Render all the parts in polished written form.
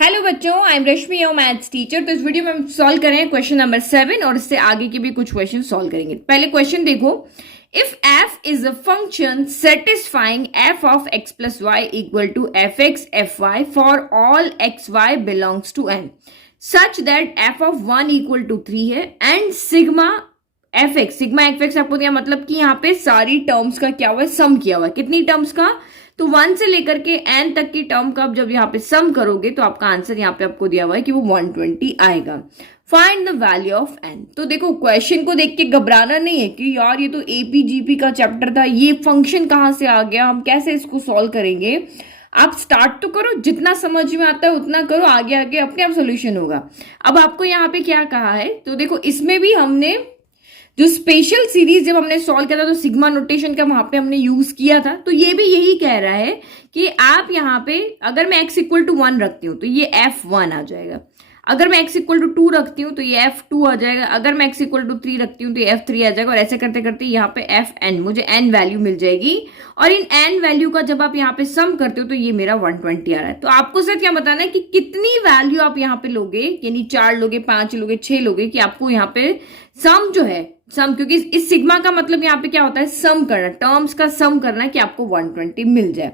Hello बच्चों, I am Rashmi, your maths teacher. तो इस वीडियो में हम सॉल्व करें क्वेश्चन नंबर 7 और इससे आगे के भी कुछ क्वेश्चन सॉल्व करेंगे। पहले क्वेश्चन देखो, if f is a function satisfying f of x plus Y equal to F X F Y for all X Y belongs to n such that f of 1 equal to 3 है and sigma F x आपको दिया, मतलब कि यहाँ पे सारी terms का क्या हुआ है, सम किया हुआ है। कितनी टर्म्स का? तो 1 से लेकर के n तक की टर्म का आप जब यहाँ पे सम करोगे तो आपका आंसर यहाँ पे आपको दिया हुआ है कि वो 120 आएगा। Find the value of n। तो देखो, क्वेश्चन को देख के घबराना नहीं है कि यार ये तो एपीजीपी का चैप्टर था, ये फंक्शन कहाँ से आ गया, हम कैसे इसको सॉल्व करेंगे। आप स्टार्ट तो करो, जितना समझ में आता है उतना करो, आगे आगे अपने आप सोल्यूशन होगा। अब आपको यहाँ पे क्या कहा है, तो देखो इसमें भी हमने जो स्पेशल सीरीज जब हमने सॉल्व किया था तो सिग्मा नोटेशन का वहां पे हमने यूज किया था। तो ये भी यही कह रहा है कि आप यहाँ पे अगर मैं x इक्वल टू 1 रखती हूँ तो ये f1 आ जाएगा, अगर मैं x इक्वल टू 2 रखती हूँ तो ये f2 आ जाएगा, अगर मैं x इक्वल टू 3 रखती हूँ तो ये f3 आ जाएगा, और ऐसे करते करते यहाँ पे fn, मुझे n वैल्यू मिल जाएगी। और इन n वैल्यू का जब आप यहाँ पे सम करते हो तो ये मेरा 120 आ रहा है। तो आपको सिर्फ क्या बताना है कि कितनी वैल्यू आप यहाँ पे लोगे, यानी 4 लोगे, 5 लोगे, 6 लोगे, कि आपको यहाँ पे सम जो है, सम, क्योंकि इस सिग्मा का मतलब यहाँ पे क्या होता है, सम करना, टर्म्स का सम करना है कि आपको 120 मिल जाए।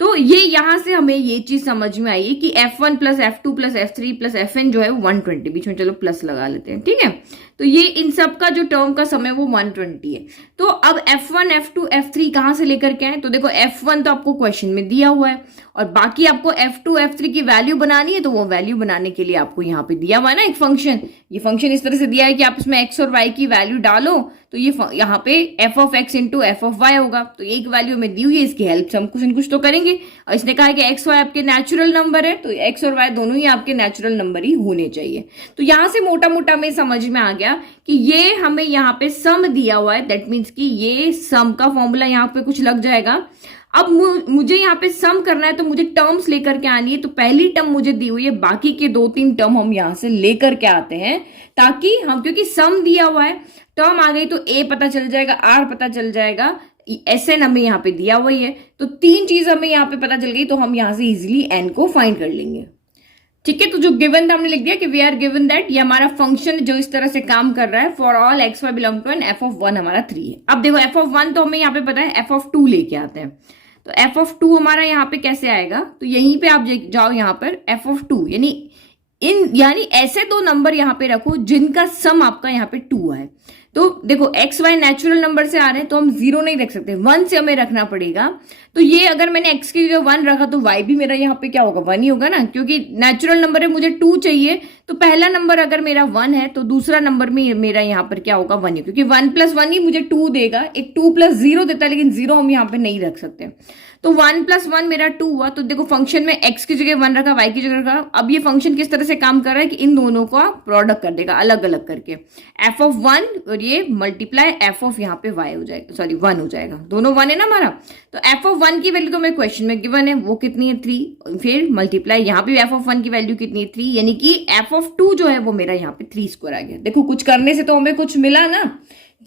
तो ये यहां से हमें ये चीज समझ में आई कि f1 plus f2 plus f3 plus fn जो है वो 120, बीच में चलो प्लस लगा लेते हैं, ठीक है। तो ये इन सब का जो टर्म का सम है वो 120 है। तो अब f1 f2 f3 कहां से लेकर के आए, तो देखो f1 तो आपको क्वेश्चन में दिया हुआ है, और बाकी आपको f2 f3 की वैल्यू बनानी है, तो वो वैल्यू बनाने के लिए आपको यहाँ पे दिया हुआ है ना एक फंक्शन। ये फंक्शन इस तरह से दिया है कि आप इसमें x और y की वैल्यू डालो तो ये यहाँ पे f of x into F of Y होगा। तो एक वैल्यू में दी हुई है, इसकी हेल्प से हम कुछ न कुछ तो करेंगे। और इसने कहा है कि x y आपके नेचुरल नंबर है, तो x और y दोनों ही आपके नेचुरल नंबर ही होने चाहिए। तो यहां से मोटा मोटा में समझ में आ गया कि ये हमें यहाँ पे सम दिया हुआ है, दैट मीन्स कि ये सम का फॉर्मूला यहाँ पे कुछ लग जाएगा। अब मुझे यहाँ पे सम करना है तो मुझे टर्म्स लेकर के आनी है। तो पहली टर्म मुझे दी हुई है, बाकी के 2-3 टर्म हम यहाँ से लेकर के आते हैं, ताकि हम, क्योंकि सम दिया हुआ है, टर्म आ गई तो a पता चल जाएगा, r पता चल जाएगा, sn हमें यहाँ पे दिया हुआ ही है, तो 3 चीज हमें यहाँ पे पता चल गई, तो हम यहाँ से इजिली n को फाइंड कर लेंगे, ठीक है। तो जो गिवन था हमने लिख दिया कि वी आर गिवन दैट ये हमारा फंक्शन जो इस तरह से काम कर रहा है, for all X Y belong to N F of 1 हमारा 3 है। अब देखो एफ ऑफ 1 तो हमें यहाँ पे पता है, एफ ऑफ 2 लेके आते हैं। तो एफ ऑफ 2 हमारा यहाँ पे कैसे आएगा, तो यहीं पे आप जाओ यहाँ पर एफ ऑफ 2, यानी ऐसे 2 नंबर यहाँ पे रखो जिनका सम आपका यहाँ पे 2 आए। तो देखो एक्स वाई नेचुरल नंबर से आ रहे हैं तो हम 0 नहीं रख सकते, 1 से हमें रखना पड़ेगा। तो ये अगर मैंने x की जगह 1 रखा तो y भी मेरा यहाँ पे क्या होगा, 1 ही होगा ना, क्योंकि नेचुरल नंबर है, मुझे 2 चाहिए। तो पहला नंबर अगर मेरा 1 है तो दूसरा नंबर में मेरा यहाँ पर क्या होगा, 1 ही, क्योंकि 1 प्लस 1 ही मुझे 2 देगा। एक 2 प्लस 0 देता है, लेकिन 0 हम यहाँ पे नहीं रख सकते। तो 1 प्लस 1 मेरा 2 हुआ। तो देखो फंक्शन में x की जगह 1 रखा, y की जगह रखा। अब ये फंक्शन किस तरह से काम कर रहा है कि इन दोनों का प्रोडक्ट कर देगा अलग अलग करके, f ऑफ 1 और ये मल्टीप्लाई f ऑफ यहाँ पे y हो जाएगा, सॉरी 1 हो जाएगा, दोनों 1 है ना हमारा। तो f ऑफ 1 की वैल्यू तो मेरे क्वेश्चन में गिवन है, वो कितनी है 3, फिर मल्टीप्लाई यहाँ पे f ऑफ 1 की वैल्यू कितनी है 3, यानी कि f ऑफ 2 जो है वो मेरा यहाँ पे 3 स्क्वायर आ गया। देखो कुछ करने से तो हमें कुछ मिला ना,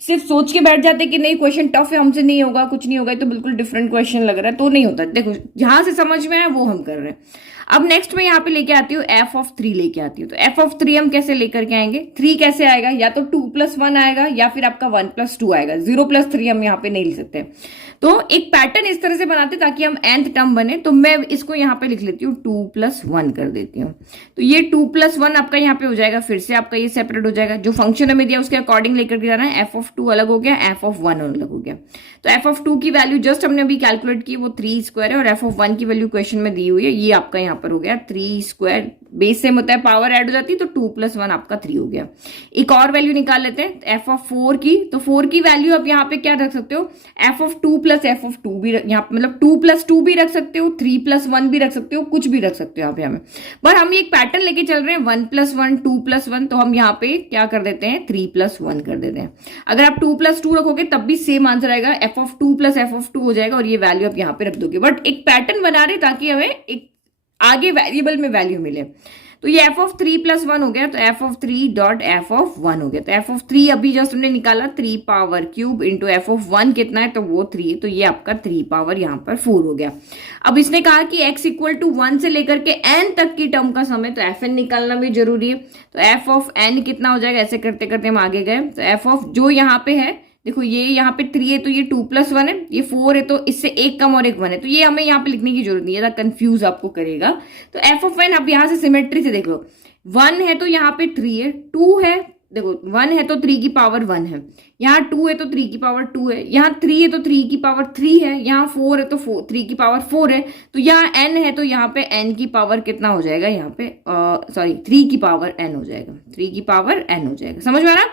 सिर्फ सोच के बैठ जाते कि नहीं क्वेश्चन टफ है, हमसे नहीं होगा, कुछ नहीं होगा, तो बिल्कुल डिफरेंट क्वेश्चन लग रहा है, तो नहीं होता। देखो जहां से समझ में आया वो हम कर रहे हैं। अब नेक्स्ट में यहाँ पे लेके आती हूँ एफ ऑफ 3 लेके आती हूँ। तो एफ ऑफ 3 हम कैसे लेकर के आएंगे, 3 कैसे आएगा, या तो 2 प्लस 1 आएगा या फिर आपका 1 प्लस 2 आएगा, 0 प्लस 3 हम यहाँ पे नहीं लिख सकते। तो एक पैटर्न इस तरह से बनाते ताकि हम nth टर्म बने। तो मैं इसको यहाँ पे लिख लेती हूँ 2 प्लस 1 कर देती हूँ। तो ये 2 प्लस 1 आपका यहाँ पे हो जाएगा, फिर से आपका ये सेपरेट हो जाएगा। जो फंक्शन हमें दिया उसके अकॉर्डिंग लेकर के जाना है, एफ ऑफ 2 अलग हो गया, एफ ऑफ 1 अलग हो गया। तो एफ ऑफ 2 की वैल्यू जस्ट हमने अभी कैलकुलेट की, वो 3 स्क्वायर है, और एफ ऑफ 1 की वैल्यू क्वेश्चन में दी हुई है, ये आपका यहाँ पर हो गया 3 स्क्वायर, बेस सेम होता है, पावर ऐड हो जाती है, तो 2 प्लस 1 आपका 3 हो गया। एक और वैल्यू निकाल लेते हैं एफ ऑफ 4 की। तो 4 की वैल्यू आप यहाँ पे क्या रख सकते हो, F of 2 plus F of 2 भी, यहाँ मतलब 2 प्लस 2 भी रख सकते हो, 3 प्लस 1 भी रख सकते हो, कुछ भी रख सकते हो आप यहाँ में। पर हम एक पैटर्न लेके चल रहे हैं 1 प्लस 1 2 प्लस 1, तो हम यहाँ पे क्या कर देते हैं 3 प्लस 1 कर देते हैं। अगर आप 2 प्लस 2 रखोगे तब भी सेम आंसर आएगा, F of 2 plus F of 2 हो जाएगा, और ये वैल्यू आप यहाँ पे रख दोगे। बट एक पैटर्न बना रहे ताकि हमें एक आगे वेरिएबल में वैल्यू मिले। तो ये एफ ऑफ 3 प्लस 1 हो गया, तो F of 3 dot F of 1 हो गया। तो एफ ऑफ 3 अभी जस्ट हमने निकाला 3 power cube into F of 1 कितना है, तो वो 3 है, तो ये आपका 3 पावर यहाँ पर 4 हो गया। अब इसने कहा कि x इक्वल टू 1 से लेकर के n तक की टर्म का सम है, तो एफ एन निकालना भी जरूरी है। तो एफ ऑफ n कितना हो जाएगा, ऐसे करते करते हम आगे गए। तो एफ ऑफ जो यहाँ पे है, देखो ये यहाँ पे 3 है तो ये 2 प्लस 1 है, ये 4 है तो इससे एक कम और एक 1 है, तो ये हमें यहाँ पे लिखने की जरूरत नहीं है, कंफ्यूज आपको करेगा। तो एफ ऑफ एन आप यहाँ से सिमेट्री से देख लो, 1 है तो यहाँ पे 3 है, 2 है, देखो 1 है तो 3 की पावर 1 है, यहाँ 2 है तो 3 की पावर 2 है, यहाँ 3 है तो 3 की पावर 3 है, यहाँ 4 है तो 3 की पावर 4 है, तो यहाँ n है तो यहाँ पे n की पावर कितना हो जाएगा, यहाँ पे 3 की पावर n हो जाएगा, 3 की पावर n हो जाएगा। समझ में आ रहा,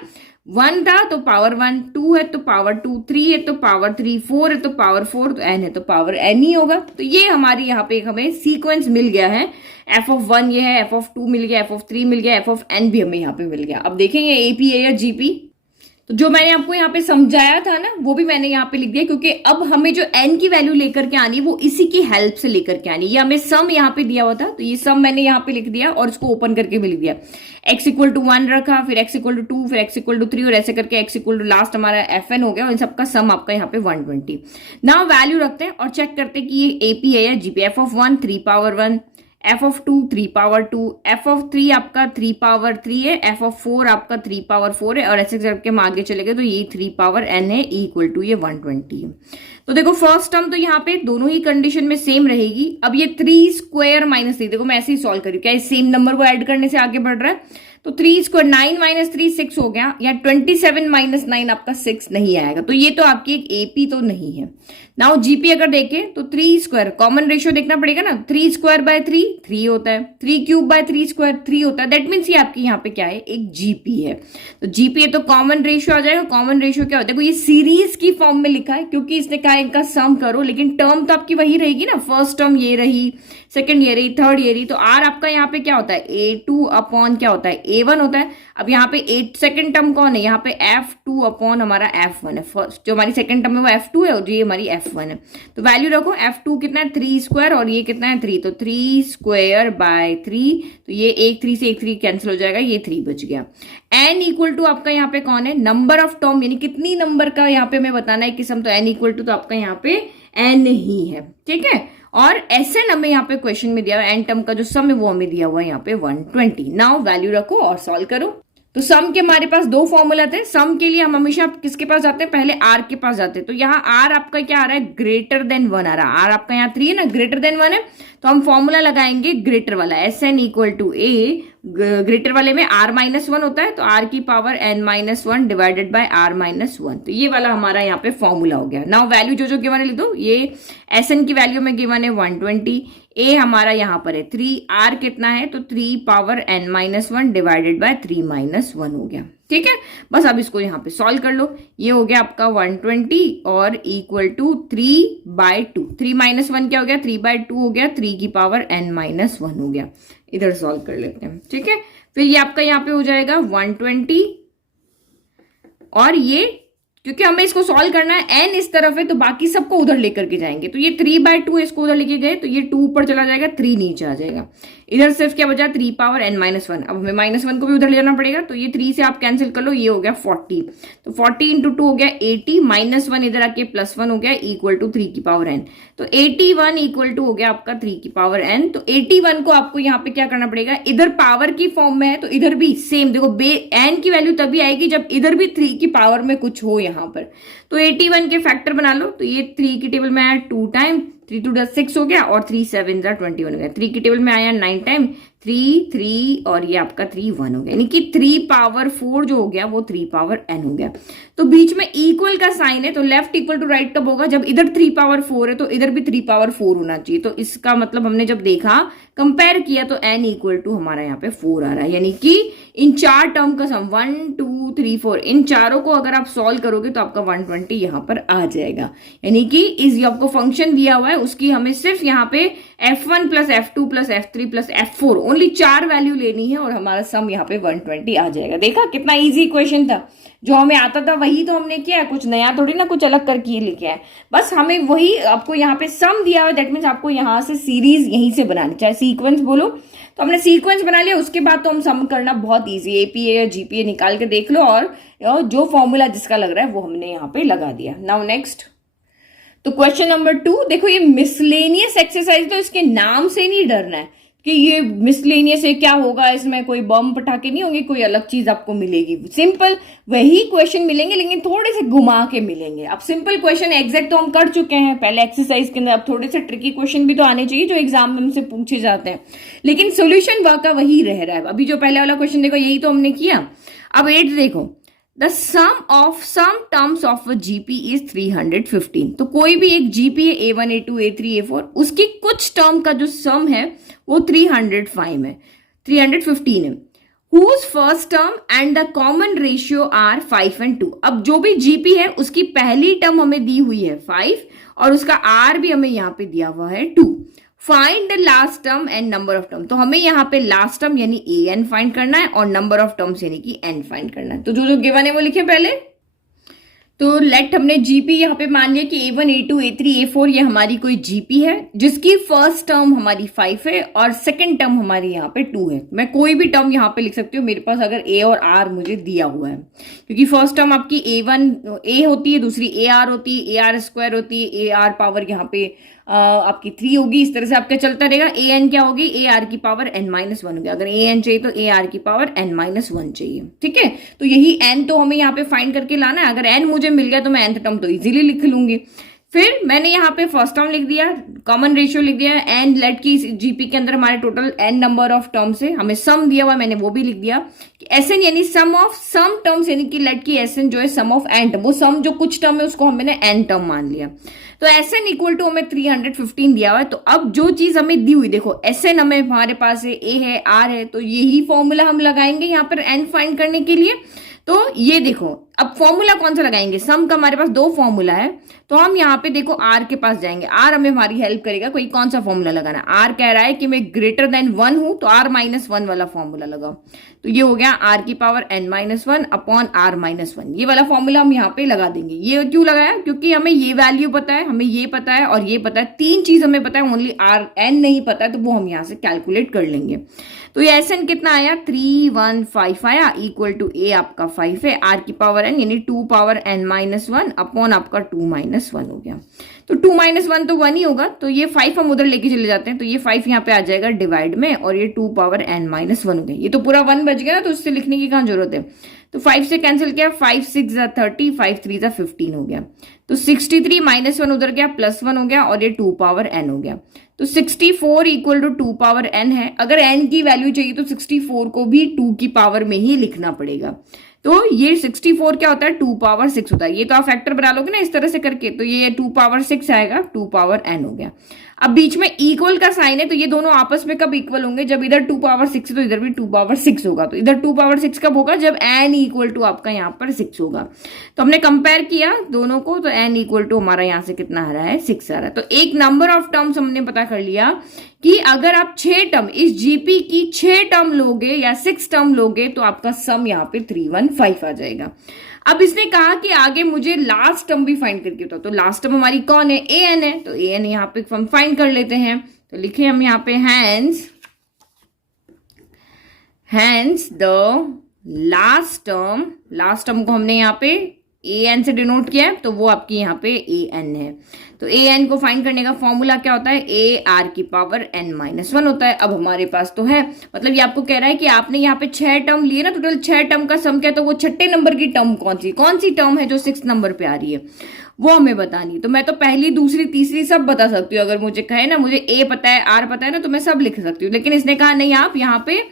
1 था तो पावर 1, 2 है तो पावर 2, 3 है तो पावर 3, 4 है तो पावर 4, तो n है तो पावर n ही होगा। तो ये हमारी यहाँ पे हमें सीक्वेंस मिल गया है, एफ ऑफ 1 ये है, एफ ऑफ 2 मिल गया, एफ ऑफ 3 मिल गया, एफ ऑफ n भी हमें यहाँ पे मिल गया। अब देखेंगे एपी है या जीपी। तो जो मैंने आपको यहाँ पे समझाया था ना, वो भी मैंने यहाँ पे लिख दिया, क्योंकि अब हमें जो n की वैल्यू लेकर के आनी है वो इसी की हेल्प से लेकर के आनी है। ये हमें सम यहाँ पे दिया हुआ था, तो ये सम मैंने यहाँ पे लिख दिया और इसको ओपन करके भी लिख दिया। x इक्वल टू 1 रखा, फिर x इक्वल टू 2, फिर x इक्वल टू 3 और ऐसे करके x इक्वल टू लास्ट हमारा fn हो गया, और इन सबका सम आपका यहाँ पे 120। नाउ वैल्यू रखते हैं और चेक करते हैं कि ये एपी है या GP. F of 1 3 power 1, F of 2 3 power 2, F of 3 आपका 3 पावर 3 है, एफ ऑफ 4 आपका 3 पावर 4 है, और ऐसे करके हम आगे चले गए तो ये 3 पावर n है, इक्वल टू ये 120 है। तो देखो फर्स्ट टर्म तो यहाँ पे दोनों ही कंडीशन में सेम रहेगी। अब ये 3 स्क्वायर माइनस 3, देखो मैं ऐसे ही सॉल्व करी, क्या इस सेम नंबर को ऐड करने से आगे बढ़ रहा है, तो 3 स्क्वायर 9 माइनस 3 6 हो गया, या 27 माइनस 9 आपका 6 नहीं आएगा, तो ये तो आपकी एक एपी तो नहीं है। नाउ जीपी अगर देखें तो 3 स्क्वायर कॉमन रेशियो देखना पड़ेगा ना, 3 स्क्वायर बाय 3 3 होता है, 3 क्यूब बाय 3 स्क्वायर 3 होता है, दैट मीन्स ये आपकी यहाँ पे क्या है, एक जीपी है। तो जीपी है तो कॉमन रेशियो आ जाएगा। कॉमन रेशियो क्या होता है, देखो ये सीरीज की फॉर्म में लिखा है क्योंकि इसने कहा इनका सम करो, लेकिन टर्म तो आपकी वही रहेगी ना, फर्स्ट टर्म ये रही, सेकंड ये रही, थर्ड ये रही, तो आर आपका यहाँ पे क्या होता है, A2 अपॉन क्या होता है, A1 होता है। अब यहाँ पे सेकंड टर्म कौन है, यहाँ पे F2 अपॉन हमारा F1 है, फर्स्ट जो हमारी सेकंड टर्म है वो F2 है और ये हमारी F1 है। तो वैल्यू रखो, F2 कितना है 3 स्क्वायर और ये कितना है 3, तो 3 स्क्वायर बाय 3, तो ये एक 3 से एक 3 कैंसिल हो जाएगा, ये 3 बच गया। n इक्वल टू आपका यहाँ पे कौन है, नंबर ऑफ टर्म, यानी कितनी नंबर का यहाँ पे हमें बताना है कि सम, तो n इक्वल टू तो आपका यहाँ पे n ही है, ठीक है। और Sn हमें यहाँ पे क्वेश्चन में दिया हुआ है, n टर्म का जो सम है वो हमें दिया हुआ है यहाँ पे 120। नाउ वैल्यू रखो और सॉल्व करो। तो सम के हमारे पास दो फॉर्मूला थे। सम के लिए हम हमेशा किसके पास जाते हैं, पहले आर के पास जाते हैं। तो यहाँ आर आपका क्या आ रहा है, ग्रेटर देन 1 आ रहा है। आर आपका यहाँ 3 है ना, ग्रेटर देन 1 है, तो हम फॉर्मूला लगाएंगे ग्रेटर वाला, Sn equal to A, greater वाले में r माइनस 1 होता है, तो r की power n minus 1 divided by r minus 1, तो ये वाला हमारा यहाँ पे फॉर्मूला हो गया। नाउ वैल्यू जो जो गिवन है लिख दो, ये Sn की वैल्यू में गिवन है 120, a हमारा यहाँ पर है 3, r कितना है, तो 3 power n minus 1 divided by 3 minus 1 हो गया, ठीक है। बस अब इसको यहाँ पे सॉल्व कर लो, ये हो गया आपका 120 और इक्वल टू 3/2, 3 माइनस 1 क्या हो गया, 3/2 हो गया, 3 की पावर n माइनस 1 हो गया। इधर सॉल्व कर लेते हैं, ठीक है। फिर ये आपका यहाँ पे हो जाएगा 120, और ये क्योंकि हमें इसको सॉल्व करना है, n इस तरफ है तो बाकी सबको उधर लेकर के जाएंगे, तो ये 3/2 इसको उधर लेके गए तो ये 2 ऊपर चला जाएगा, 3 नीचे आ जाएगा। इधर सिर्फ क्या बचा, 3 पावर n माइनस 1, अब हमें माइनस 1 को भी उधर ले जाना पड़ेगा, तो ये 3 से आप कैंसिल कर लो, ये हो गया 40, तो 40 इंटू 2 हो गया 80, माइनस 1 इधर आके प्लस 1 हो गया, इक्वल टू 3 की पावर n, तो 81 इक्वल टू हो गया आपका 3 की पावर n। तो 81 को आपको यहाँ पे क्या करना पड़ेगा, इधर पावर की फॉर्म में है तो इधर भी सेम, देखो n की वैल्यू तभी आएगी जब इधर भी 3 की पावर में कुछ हो यहाँ पर। तो 81 के फैक्टर बना लो, तो ये 3 की टेबल में आया 2 टाइम, 3 2 6 हो गया, और 3 7 21 हो गया। 3 की टेबल में आया 9 टाइम, 3 3 और ये आपका 3 1 हो गया, यानी कि 3 पावर 4 जो हो गया वो 3 पावर n हो गया। तो बीच में इक्वल का साइन है, तो लेफ्ट इक्वल टू राइट कब होगा, जब इधर 3 पावर 4 है तो इधर भी 3 पावर 4 होना चाहिए। तो इसका मतलब हमने जब देखा कंपेयर किया तो n इक्वल टू हमारा यहाँ पे 4 आ रहा है, यानी कि इन 4 टर्म का सम 1 2 3 4, इन चारों को अगर आप सॉल्व करोगे तो आपका 120 यहाँ पर आ जाएगा। यानी कि इस आपको फंक्शन दिया हुआ है उसकी हमें सिर्फ यहाँ पे F1 plus F2 plus F3 plus F4, only 4 value लेनी है और हमारा सम यहाँ पे 120 आ जाएगा। देखा कितना इजी क्वेश्चन था, जो हमें आता था वही तो हमने किया है, कुछ नया थोड़ी ना कुछ अलग करके लिखे है, बस हमें वही आपको यहाँ पे सम दिया हुआ, दैट मीन्स आपको यहाँ से सीरीज यहीं से बनानी, चाहे सीक्वेंस बोलो, तो हमने सीक्वेंस बना लिया, उसके बाद तो हम सम करना बहुत ईजी, एपीए या जीपीए निकाल के देख लो और जो फॉर्मूला जिसका लग रहा है वो हमने यहाँ पे लगा दिया। नाउ नेक्स्ट, तो क्वेश्चन नंबर 2 देखो, ये मिसलेनियस एक्सरसाइज, तो इसके नाम से नहीं डरना है कि ये मिसलेनियस है, क्या होगा इसमें, कोई बम पटाखे नहीं होंगे, कोई अलग चीज आपको मिलेगी, सिंपल वही क्वेश्चन मिलेंगे लेकिन थोड़े से घुमा के मिलेंगे। अब सिंपल क्वेश्चन एग्जैक्ट तो हम कर चुके हैं पहले एक्सरसाइज के अंदर, अब थोड़े से ट्रिकी क्वेश्चन भी तो आने चाहिए जो एग्जाम में हमसे पूछे जाते हैं, लेकिन सोल्यूशन वर्क का वही रह रहा है। अभी जो पहले वाला क्वेश्चन देखो यही तो हमने किया। अब 8 देखो, the sum of some terms of a GP is 315, तो कोई भी एक जीपी है A1 A2 A3 A4, उसकी कुछ टर्म का जो सम है वो 305 है, 315 है, whose first term and the common ratio are 5 and 2। अब जो भी जीपी है उसकी पहली टर्म हमें दी हुई है 5 और उसका आर भी हमें यहाँ पे दिया हुआ है 2। Find the last term and number of term, तो हमें यहाँ पे लास्ट टर्म यानी ए एन फाइंड करना है और नंबर ऑफ टर्म्स यानी कि एन फाइंड करना है। तो जो जो गिवन है वो लिखे पहले। तो लेट हमने जीपी यहाँ पे मान लिया कि A1 A2 A3 A4 ये हमारी कोई जीपी है जिसकी फर्स्ट टर्म हमारी 5 है और सेकंड टर्म हमारी यहाँ पे 2 है। मैं कोई भी टर्म यहाँ पे लिख सकती हूँ मेरे पास अगर A और R मुझे दिया हुआ है, क्योंकि फर्स्ट टर्म आपकी A1 A होती है, दूसरी AR होती है, AR स्क्वायर होती है, AR पावर यहाँ पे आपकी 3 होगी, इस तरह से आपका चलता रहेगा। AN क्या होगी, AR की पावर n-1 होगी, अगर AN चाहिए तो AR की पावर n-1 चाहिए, ठीक है। तो यही n तो हमें यहाँ पे फाइंड करके लाना है, अगर n मुझे मिल गया तो मैं nth टर्म तो इजीली लिख लूंगी। फिर मैंने यहाँ पे फर्स्ट टर्म लिख दिया, कॉमन रेशियो लिख दिया, एंड लेट की जीपी के अंदर हमारे total n number of terms है, हमें सम दिया हुआ है मैंने वो भी लिख दिया कि एसएन यानी सम ऑफ सम टर्म्स, यानी कि लेट की एसएन जो है सम ऑफ एन टर्म, वो सम जो कुछ टर्म है उसको हमने एन टर्म मान लिया। तो एसएन इक्वल टू हमें 315 दिया हुआ है। तो अब जो चीज हमें दी हुई, देखो एसएन हमें हमारे पास है, ए है, आर है, तो यही फॉर्मूला हम लगाएंगे यहाँ पर एन फाइंड करने के लिए। तो ये देखो अब फॉर्मूला कौन सा लगाएंगे, सम का हमारे पास 2 फॉर्मूला है, तो हम यहाँ पे देखो आर के पास जाएंगे, आर हमें हमारी हेल्प करेगा, कोई कौन सा फॉर्मूला लगाना। आर कह रहा है कि मैं ग्रेटर देन 1 हूं तो r-1 वाला फॉर्मूला लगाओ, तो ये हो गया आर की पावर n-1 अपॉन r-1, ये वाला फॉर्मूला हम यहाँ पे लगा देंगे। ये क्यों लगाया, क्योंकि हमें ये वैल्यू पता है, हमें ये पता है और ये पता है, 3 चीज हमें पता है, ओनली आर एन नहीं पता है, तो वो हम यहाँ से कैलकुलेट कर लेंगे। तो ये एस एन कितना आया, 315 आया, इक्वल टू ए आपका 5 है, आर की पावर एन यानी 2 पावर n-1 अपॉन आपका 2-1 हो गया। तो 2-1 तो 1 ही होगा, तो ये 5 हम उधर लेके चले जाते हैं, तो ये 5 यहाँ पे आ जाएगा डिवाइड में और ये 2 पावर n-1 हो गया। ये तो पूरा 1 बच गया, तो उससे लिखने की कहाँ जरूरत है। तो 5 से कैंसिल किया, 5 6 30, 5 3 15 हो गया। तो 63 -1 उधर गया, +1 हो गया और ये 2 पावर n हो गया। तो 64 इक्वल टू 2 पावर n है। अगर n की वैल्यू चाहिए तो 64 को भी 2 की पावर में ही लिखना पड़ेगा। तो ये 64 क्या होता है, 2 पावर 6 होता है। ये तो आप फैक्टर बना लोगे ना इस तरह से करके, तो ये 2 पावर 6 आएगा, 2 पावर n हो गया। अब बीच में इक्वल का साइन है, तो ये दोनों आपस में कब इक्वल होंगे, जब इधर 2 पावर 6 है तो इधर भी 2 पावर 6 होगा। तो इधर 2 पावर 6 कब होगा, जब n इक्वल टू आपका यहाँ पर 6 होगा। तो हमने कंपेयर किया दोनों को, तो n इक्वल टू हमारा यहाँ से कितना आ रहा है, 6 आ रहा है। तो एक नंबर ऑफ टर्म्स हमने पता कर लिया कि अगर आप 6 टर्म इस जीपी की 6 टर्म लोगे या 6 टर्म लोगे तो आपका सम यहाँ पे 315 आ जाएगा। अब इसने कहा कि आगे मुझे लास्ट टर्म भी फाइंड करके बताओ, तो लास्ट टर्म हमारी कौन है, ए एन है, तो ए एन यहाँ पे हम फाइंड कर लेते हैं। तो लिखे हम यहाँ पे हैंस द लास्ट टर्म को हमने यहाँ पे ए एन से डिनोट किया है, तो वो आपकी यहाँ पे ए एन है। तो ए एन को फाइंड करने का फॉर्मूला क्या होता है, ए आर की पावर n-1 होता है। अब हमारे पास तो है, मतलब ये आपको कह रहा है कि आपने यहाँ पे 6 टर्म लिए ना, टोटल 6 टर्म का सम क्या, तो वो 6ठे नंबर की टर्म कौन सी टर्म है जो 6 नंबर पे आ रही है वो हमें बतानी है। तो मैं तो पहली दूसरी तीसरी सब बता सकती हूँ, अगर मुझे कहे ना मुझे ए पता है आर पता है ना, तो मैं सब लिख सकती हूँ। लेकिन इसने कहा नहीं, आप यहाँ पे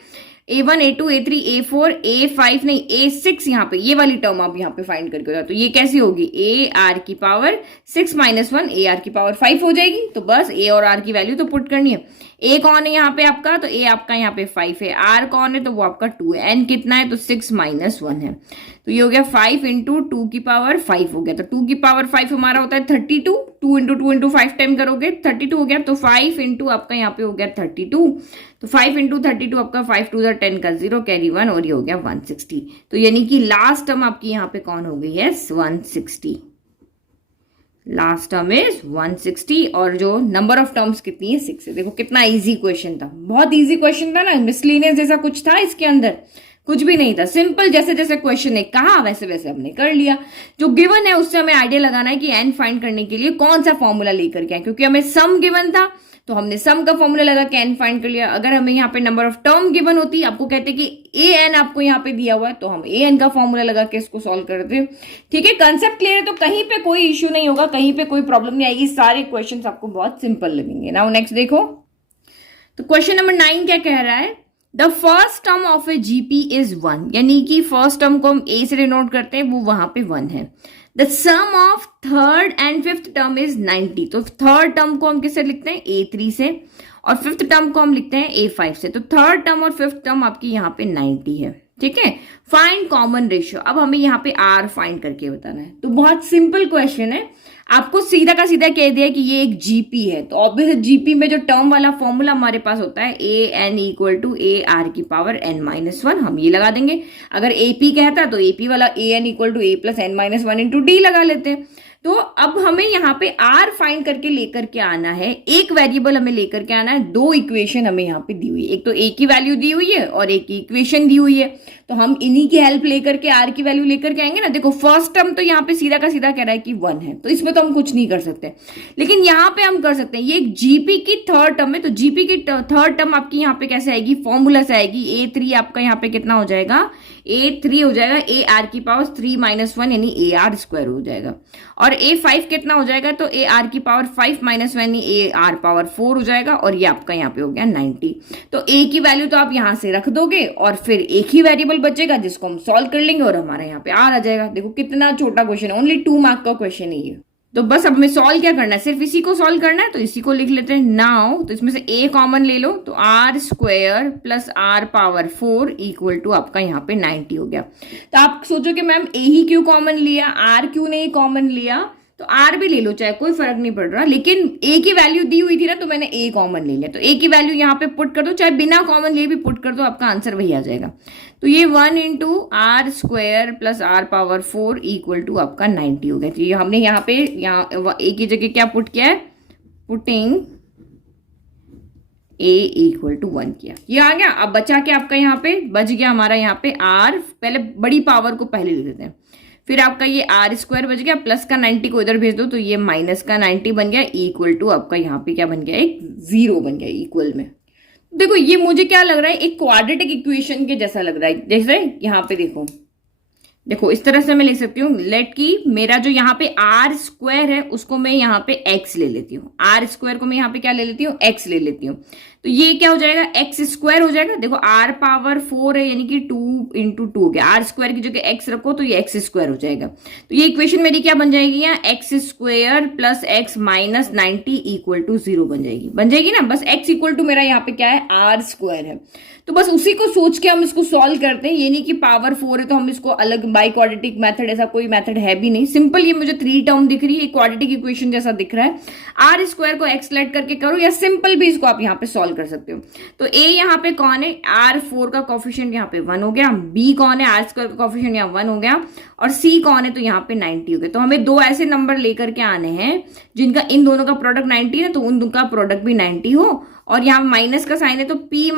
A1 A2 A3 A4 A5 नहीं A6 यहाँ पे ये वाली टर्म आप यहाँ पे फाइंड करके हो, तो ये कैसी होगी, ए आर की पावर 6 -1 ए आर की पावर 5 हो जाएगी। तो बस ए और आर की वैल्यू तो पुट करनी है। ए कौन है यहाँ पे आपका, तो ए आपका यहाँ पे 5 है। आर कौन है, तो वो आपका 2 है। एन कितना है, तो 6 - 1 है। तो ये हो गया 5 इंटू 2 की पावर 5 हो गया। तो 2 की पावर 5 हमारा होता है 32। 2 इंटू 2 इंटू 5 टाइम करोगे 32 हो गया। तो 5 इंटू आपका यहाँ पे हो गया 32। तो 5 इंटू 32 आपका 5 2 10 का 0 कैरी 1 और ये हो गया 160। तो यानी कि लास्ट टर्म आपकी यहाँ पे कौन हो गई है, 160। लास्ट टर्म इज 160 और जो नंबर ऑफ टर्म्स कितनी है, 6 है। देखो कितना इजी क्वेश्चन था, बहुत इजी क्वेश्चन था ना, मिसलिनियस जैसा कुछ था इसके अंदर, कुछ भी नहीं था। सिंपल जैसे जैसे क्वेश्चन ने कहा वैसे वैसे हमने कर लिया। जो गिवन है उससे हमें आइडिया लगाना है कि एन फाइंड करने के लिए कौन सा फॉर्मूला लेकर के आए, क्योंकि हमें सम गिवन था तो हमने सम का फॉर्मूला लगा के एन फाइंड कर लिया। अगर हमें यहाँ पे नंबर ऑफ टर्म गिवन होती, आपको कहते कि ए एन आपको यहाँ पे दिया हुआ है, तो हम ए एन का फॉर्मूला लगा के इसको सॉल्व करते हैं। ठीक है, कंसेप्ट क्लियर है, तो कहीं पे कोई इश्यू नहीं होगा, कहीं पे कोई प्रॉब्लम नहीं आएगी, सारे क्वेश्चन आपको बहुत सिंपल लगेंगे। नाउ नेक्स्ट देखो, तो क्वेश्चन नंबर 9 क्या कह रहा है, the first term of A GP is 1, यानी कि फर्स्ट टर्म को हम ए से डिनोट करते हैं, वो वहां पे 1 है। The sum of third and fifth term is 90, तो थर्ड टर्म को हम किससे लिखते हैं, A3 से, और फिफ्थ टर्म को हम लिखते हैं A5 से। तो थर्ड टर्म और फिफ्थ टर्म आपकी यहाँ पे 90 है। ठीक है, फाइंड कॉमन रेशियो। अब हमें यहाँ पे R फाइंड करके बताना है। तो बहुत सिंपल क्वेश्चन है, आपको सीधा का सीधा कह दिया कि ये एक जीपी है, तो ऑब्वियस जीपी में जो टर्म वाला फॉर्मूला हमारे पास होता है AN = AR की पावर n-1, हम ये लगा देंगे। अगर AP कहता तो AP वाला AN = A + n-1 × D लगा लेते हैं। तो अब हमें यहाँ पे R फाइंड करके लेकर के आना है, एक वेरिएबल हमें लेकर के आना है, दो इक्वेशन हमें यहाँ पे दी हुई है, एक तो A की वैल्यू दी हुई है और एक की इक्वेशन दी हुई है। तो हम इन्हीं की हेल्प लेकर के R की वैल्यू लेकर के आएंगे ना। देखो फर्स्ट टर्म तो यहाँ पे सीधा का सीधा कह रहा है कि 1 है, तो इसमें तो हम कुछ नहीं कर सकते, लेकिन यहाँ पे हम कर सकते हैं। ये एक जीपी की थर्ड टर्म है, तो जीपी की थर्ड टर्म आपकी यहाँ पे कैसे आएगी, फॉर्मूला से आएगी। A3 आपका यहाँ पे कितना हो जाएगा, A3 हो जाएगा AR की पावर 3 - 1 यानी AR² हो जाएगा। और A5 कितना हो जाएगा, तो AR की पावर 5 - 1 यानी AR पावर 4 हो जाएगा। और ये आपका यहाँ पे हो गया 90। तो A की वैल्यू तो आप यहाँ से रख दोगे और फिर एक ही वेरिएबल बचेगा जिसको हम सॉल्व कर लेंगे और हमारा यहाँ पे R आ जाएगा। देखो कितना छोटा क्वेश्चन है, ओनली 2 मार्क का क्वेश्चन है ये। तो बस अब हमें सॉल्व क्या करना है, सिर्फ इसी को सॉल्व करना है, तो इसी को लिख लेते हैं नाउ। तो इसमें से A कॉमन ले लो, तो R² + R पावर 4 = आपका यहाँ पे 90 हो गया। तो आप सोचोगे मैम A ही क्यों कॉमन लिया, R क्यों नहीं कॉमन लिया, तो R भी ले लो चाहे, कोई फर्क नहीं पड़ रहा, लेकिन A की वैल्यू दी हुई थी ना, तो मैंने A कॉमन ले लिया। तो A की वैल्यू यहाँ पे पुट कर दो, चाहे बिना कॉमन लिए भी पुट कर दो, आपका आंसर वही आ जाएगा। तो ये 1 × R² + R पावर 4 = आपका 90 हो गया। तो ये हमने यहाँ पे A की जगह क्या पुट किया है, पुटिंग A = 1 किया, ये आ गया। अब बचा के आपका यहाँ पे बच गया हमारा यहाँ पे R, पहले बड़ी पावर को पहले ले लेते हैं, फिर आपका ये R² बच गया, प्लस का 90 को इधर भेज दो, तो ये माइनस का 90 बन गया, = आपका यहाँ पे क्या बन गया, एक 0 बन गया इक्वल में। देखो ये मुझे क्या लग रहा है, एक क्वाड्रेटिक इक्वेशन के जैसा लग रहा है। जैसे यहाँ पे देखो इस तरह से मैं लिख सकती हूँ, लेट की मेरा जो यहाँ पे R² है उसको मैं यहाँ पे x ले लेती हूँ, R² को मैं यहाँ पे क्या ले लेती हूँ, x ले लेती हूँ। तो ये क्या हो जाएगा, x² हो जाएगा। देखो R पावर 4 है यानी कि 2 × 2 हो गया, R² की जगह x रखो तो ये x² हो जाएगा। तो ये इक्वेशन मेरी क्या बन जाएगी, यहाँ x² + x - 90 = 0 बन जाएगी ना। बस x = मेरा यहाँ पे क्या है, R² है। तो बस उसी को सोच के हम इसको सॉल्व करते हैं, ये नहीं कि पावर 4 है तो हम इसको अलग बाई क्वाड्रेटिक मेथड, ऐसा कोई मेथड है भी नहीं। सिंपल ये मुझे 3 टर्म दिख रही है, क्वाड्रेटिक इक्वेशन जैसा दिख रहा है। R² को x लेट करके करो, या सिंपल भी इसको आप यहाँ पे सॉल्व कर सकते हो। तो A यहाँ पे कौन है, R4 का कोफिशिएंट यहाँ पे 1 हो गया, B कौन है, R² का कोफिशिएंट यहाँ 1 हो गया, और C कौन है, तो यहाँ पे 90 हो गया। तो हमें दो ऐसे नंबर लेकर के आने हैं जिनका इन दोनों का प्रोडक्ट 90 है, तो उन दोनों का प्रोडक्ट भी 90 हो, और यहाँ माइनस का साइन है तो P -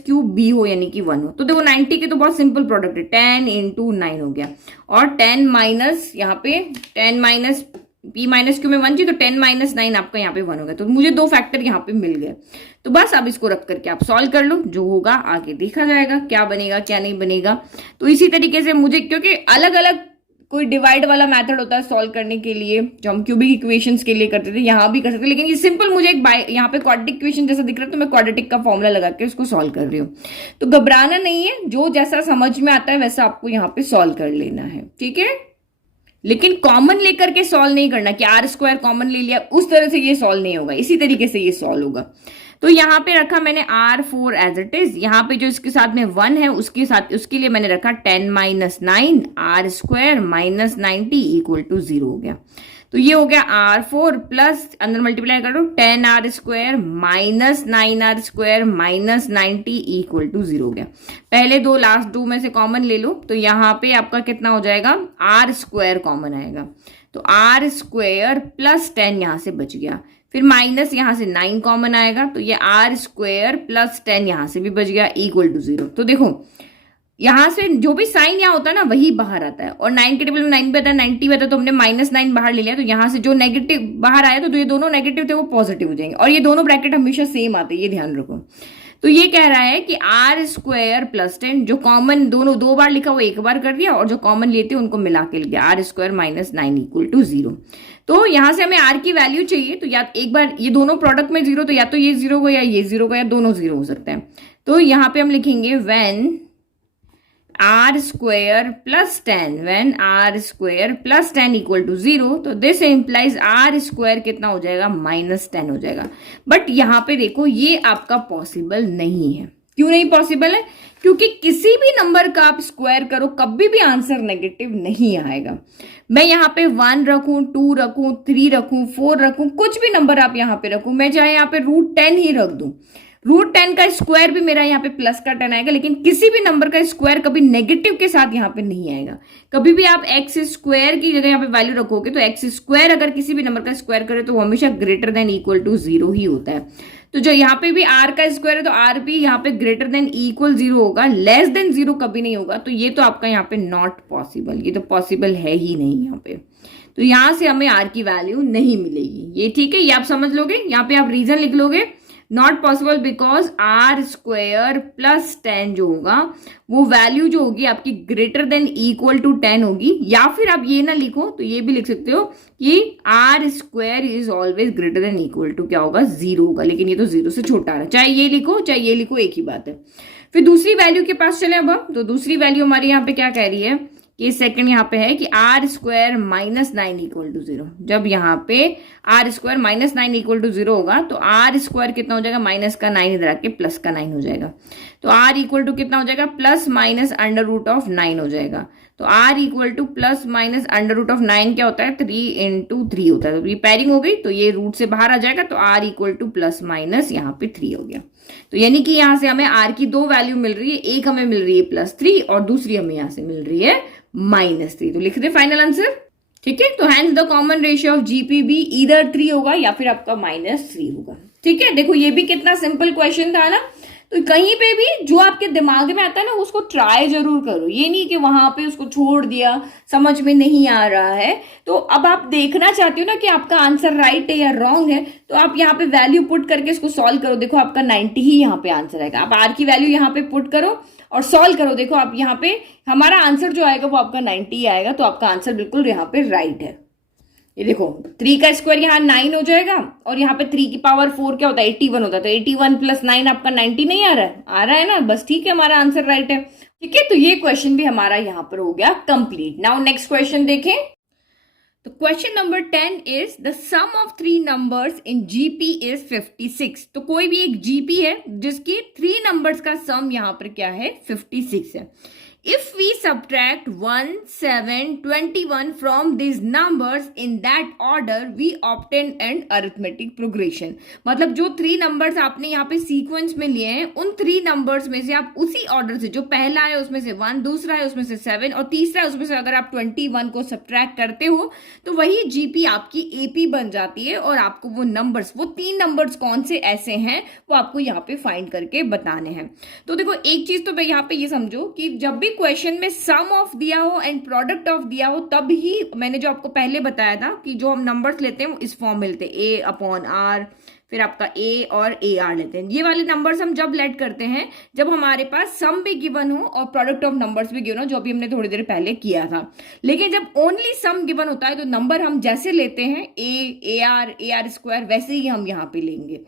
Q B हो यानी कि 1 हो। तो देखो 90 के तो बहुत सिंपल प्रोडक्ट है, 10 × 9 हो गया, और 10 यहाँ पे 10 P - Q में 1 थी, तो 10 - 9 आपका यहाँ पे 1 हो गया। तो मुझे दो फैक्टर यहाँ पे मिल गए। तो बस अब इसको रख करके आप सॉल्व कर लो, जो होगा आगे देखा जाएगा, क्या बनेगा क्या नहीं बनेगा। तो इसी तरीके से मुझे, क्योंकि अलग अलग कोई डिवाइड वाला मेथड होता है सॉल्व करने के लिए, जो हम क्यूबिक इक्वेशंस के लिए करते थे, यहाँ भी कर सकते हैं, लेकिन ये सिंपल मुझे एक यहाँ पे क्वाड्रेटिक इक्वेशन जैसा दिख रहा है, तो मैं क्वाड्रेटिक का फॉर्मूला लगा के उसको सॉल्व कर रही हूँ। तो घबराना नहीं है, जो जैसा समझ में आता है वैसा आपको यहाँ पे सॉल्व कर लेना है, ठीक है। लेकिन कॉमन लेकर के सॉल्व नहीं करना कि R² कॉमन ले लिया, उस तरह से ये सॉल्व नहीं होगा, इसी तरीके से ये सॉल्व होगा। तो यहाँ पे रखा मैंने R4 एज इट इज, यहाँ पे जो इसके साथ में 1 है उसके साथ उसके लिए मैंने रखा 10 minus 9 R square minus 90 equal to 0 हो गया। तो ये हो गया R4 प्लस अंदर मल्टीप्लाई करो 10 R square minus 9 R square minus 90 equal to 0 हो गया। पहले दो लास्ट दो में से कॉमन ले लो, तो यहाँ पे आपका कितना हो जाएगा, आर स्क्वायर कॉमन आएगा, तो आर स्क्वायर प्लस 10 यहां से बच गया, फिर माइनस यहां से 9 कॉमन आएगा, तो ये आर स्क्वायर प्लस 10 यहां से भी बच गया इक्वल टू 0। तो देखो यहां से जो भी साइन यहाँ होता है ना वही बाहर आता है, और 9 के टेबल में 9 बता 90 बता, तो हमने माइनस 9 बाहर ले लिया, तो यहां से जो नेगेटिव बाहर आया तो ये दोनों नेगेटिव थे वो पॉजिटिव हो जाएंगे, और ये दोनों ब्रैकेट हमेशा सेम आते हैं, ये ध्यान रखो। तो ये कह रहा है कि आर स्क्वायर प्लस 10, जो कॉमन दोनों दो बार लिखा वो एक बार कर दिया, और जो कॉमन लेते उनको मिला के लिख दिया, R square minus 9 equal to 0। तो यहां से हमें आर की वैल्यू चाहिए, तो या एक बार ये दोनों प्रोडक्ट में 0, तो या तो ये 0 होगा या ये 0 होगा या दोनों 0 हो सकते हैं। तो यहाँ पे हम लिखेंगे when R square plus 10, when R square plus 10 equal to 0, तो दिस इंप्लाइज आर स्क्वायर कितना हो जाएगा, माइनस 10 हो जाएगा। बट यहाँ पे देखो ये आपका पॉसिबल नहीं है। क्यों नहीं पॉसिबल है? क्योंकि किसी भी नंबर का आप स्क्वायर करो कभी भी आंसर नेगेटिव नहीं आएगा। मैं यहाँ पे 1 रखूं, 2 रखूं, 3 रखूं, 4 रखूं, कुछ भी नंबर आप यहाँ पे रखूं, मैं चाहे यहाँ पे √10 ही रख दूं, √10 का स्क्वायर भी मेरा यहाँ पे प्लस का 10 आएगा, लेकिन किसी भी नंबर का स्क्वायर कभी नेगेटिव के साथ यहाँ पे नहीं आएगा। कभी भी आप एक्स स्क्वायर की जगह यहाँ पे वैल्यू रखोगे तो एक्स स्क्वायर अगर किसी भी नंबर का स्क्वायर करे तो वो हमेशा ग्रेटर देन इक्वल टू 0 ही होता है। तो जो यहाँ पे भी आर का स्क्वायर है तो आर भी यहाँ पे ग्रेटर देन इक्वल 0 होगा, लेस देन 0 कभी नहीं होगा। तो ये तो आपका यहाँ पे नॉट पॉसिबल, ये तो पॉसिबल है ही नहीं यहाँ पे। तो यहां से हमें आर की वैल्यू नहीं मिलेगी, ये ठीक है, ये आप समझ लोगे। यहाँ पे आप रीजन लिख लोगे, not possible because R square plus 10 जो होगा वो वैल्यू जो होगी आपकी ग्रेटर देन इक्वल टू 10 होगी, या फिर आप ये ना लिखो तो ये भी लिख सकते हो कि R square is always greater than equal to क्या होगा, 0 होगा, लेकिन ये तो 0 से छोटा आ रहा है। चाहे ये लिखो चाहे ये लिखो एक ही बात है। फिर दूसरी वैल्यू के पास चले अब तो दूसरी वैल्यू हमारी यहाँ पे क्या कह रही है कि सेकंड यहाँ पे है कि R square minus 9 equal to 0। जब यहाँ पे R square minus 9 equal to 0 होगा तो आर स्क्वायर कितना हो जाएगा, माइनस का 9 इधर आके प्लस का 9 हो जाएगा। तो आर इक्वल टू कितना हो जाएगा, plus minus under root of 9 हो जाएगा। तो R equal to plus minus under root of 9 क्या होता है, 3 इंटू 3 होता है। तो ये पैरिंग हो गई तो ये रूट से बाहर आ जाएगा, तो R equal to plus minus यहाँ पे 3 हो गया। तो यानी कि यहाँ से हमें आर की दो वैल्यू मिल रही है, एक हमें मिल रही है +3 और दूसरी हमें यहाँ से मिल रही है -3। तो लिख दे फाइनल आंसर, ठीक है। तो hence the common ratio of G P B इधर 3 होगा या फिर आपका -3 होगा, ठीक है। देखो ये भी कितना सिंपल क्वेश्चन था ना। तो कहीं पे भी जो आपके दिमाग में आता है ना उसको ट्राई जरूर करो, ये नहीं कि वहां पे उसको छोड़ दिया, समझ में नहीं आ रहा है। तो अब आप देखना चाहते हो ना कि आपका आंसर राइट है या रॉन्ग है, तो आप यहाँ पे वैल्यू पुट करके इसको सॉल्व करो। देखो आपका 90 ही यहाँ पे आंसर आएगा। आप आर की वैल्यू यहाँ पे पुट करो और सॉल्व करो। देखो आप यहाँ पे हमारा आंसर जो आएगा वो आपका 90 आएगा, तो आपका आंसर बिल्कुल यहाँ पे राइट है। ये देखो 3 का स्क्वायर यहाँ 9 हो जाएगा और यहाँ पे 3 की पावर 4 क्या होता है, 81 होता है। तो 81 प्लस 9 आपका 90 नहीं आ रहा है, आ रहा है ना, बस ठीक है, हमारा आंसर राइट है, ठीक है। तो ये क्वेश्चन भी हमारा यहाँ पर हो गया कंप्लीट। नाउ नेक्स्ट क्वेश्चन देखें। तो question number 10 is the sum of 3 numbers in GP is 56। तो कोई भी एक जीपी है जिसकी 3 नंबर्स का सम यहाँ पर क्या है, 56 है। If we subtract 1, 7, 21 from these numbers in that order, we obtain an arithmetic progression। मतलब जो 3 नंबर्स आपने यहाँ पे सीक्वेंस में लिए हैं, उन 3 नंबर्स में से आप उसी ऑर्डर से, जो पहला है उसमें से 1, दूसरा है उसमें से 7 और तीसरा है उसमें से अगर आप 21 को सब्ट्रैक्ट करते हो तो वही जीपी आपकी एपी बन जाती है। और आपको वो नंबर्स, वो 3 नंबर्स कौन से ऐसे हैं वो आपको यहाँ पे फाइंड करके बताने हैं। तो देखो एक चीज तो मैं यहाँ पे ये समझो कि जब भी क्वेश्चन में सम ऑफ दिया हो एंड प्रोडक्ट ऑफ दिया हो, तब ही मैंने जो आपको पहले बताया था कि जो हम नंबर्स लेते हैं वो इस फॉर्म में लेते हैं, A/R, फिर आपका A और AR लेते हैं। ये वाले नंबर्स हम जब लेट करते हैं जब हमारे पास सम भी गिवन हो और प्रोडक्ट ऑफ नंबर्स भी गिवन हो, जो अभी हमने थोड़ी देर पहले किया था। लेकिन जब ओनली सम गिवन होता है तो नंबर हम जैसे लेते हैं A, AR स्क्वायर, वैसे ही हम यहाँ पे लेंगे।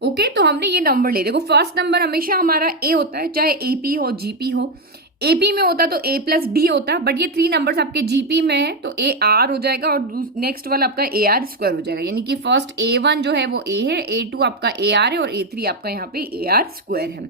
ओके तो हमने ये नंबर ले, देखो फर्स्ट नंबर हमेशा हमारा ए होता है, चाहे एपी हो जीपी हो। एपी में होता तो ए प्लस डी होता, बट ये 3 नंबर्स आपके जीपी में है तो ए आर हो जाएगा और नेक्स्ट वाला आपका ए आर स्क्वायर हो जाएगा, यानी कि फर्स्ट A1 जो है वो ए है, A2 आपका ए आर है और A3 आपका यहाँ पे ए आर स्क्वायर है।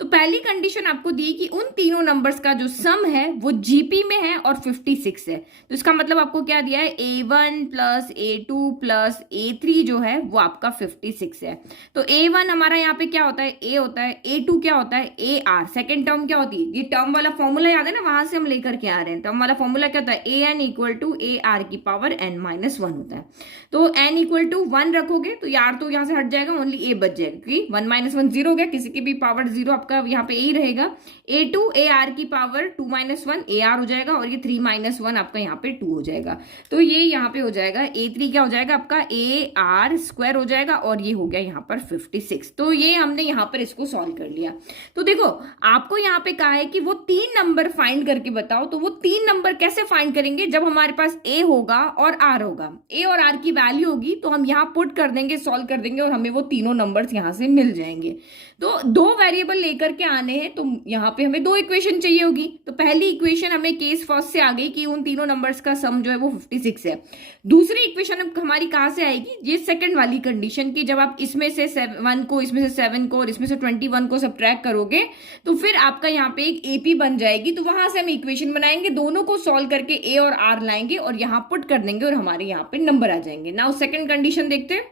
तो पहली कंडीशन आपको दी कि उन तीनों नंबर्स का जो सम है वो जीपी में है और 56 है। तो इसका मतलब आपको क्या दिया है, A1 plus A2 plus A3 जो है वो आपका 56 है। तो A1 हमारा यहाँ पे क्या होता है, A होता है, A2 क्या होता है, ए आर, सेकेंड टर्म क्या होती है, ये टर्म वाला फॉर्मूला याद है ना, वहां से हम लेकर के आ रहे हैं। टर्म वाला फॉर्मूला क्या होता है, a n equal to a r की पावर n माइनस 1 होता है। तो n इक्वल टू 1 रखोगे तो यार तो यहां से हट जाएगा, ओनली a बच जाएगा, क्योंकि 1 माइनस 1 0 हो गया, किसी की भी पावर 0 आपका यहाँ पे ए रहेगा। A2 ए आर की पावर 2 माइनस 1 ए आर हो जाएगा और ये 3 माइनस 1 आपका यहाँ पे 2 हो जाएगा। तो ये यहाँ पे हो जाएगा A3 क्या हो जाएगा आपका ए आर स्क्वायर हो जाएगा और ये हो गया यहाँ पर 56। तो ये हमने यहाँ पर इसको सॉल्व कर लिया। तो देखो आपको यहाँ पे कहा है कि वो 3 नंबर फाइंड करके बताओ, तो वो 3 नंबर कैसे फाइंड करेंगे, जब हमारे पास ए होगा और आर होगा, ए और आर की वैल्यू होगी तो हम यहाँ पुट कर देंगे, सॉल्व कर देंगे और हमें वो तीनों नंबर्स यहाँ से मिल जाएंगे। तो 2 वेरिएबल लेकर के आने हैं तो यहाँ पे हमें 2 इक्वेशन चाहिए होगी। तो पहली इक्वेशन हमें केस फर्स्ट से आ गई कि उन तीनों नंबर्स का सम जो है वो 56 है। दूसरी इक्वेशन हमारी कहाँ से आएगी, ये सेकंड वाली कंडीशन की, जब आप इसमें से 1 को, इसमें से 7 को और इसमें से 21 को सब्ट्रैक्ट करोगे तो फिर आपका यहाँ पे एक एपी बन जाएगी। तो वहां से हम इक्वेशन बनाएंगे, दोनों को सॉल्व करके ए और आर लाएंगे और यहाँ पुट कर देंगे और हमारे यहाँ पे नंबर आ जाएंगे। नाउ सेकंड कंडीशन देखते हैं,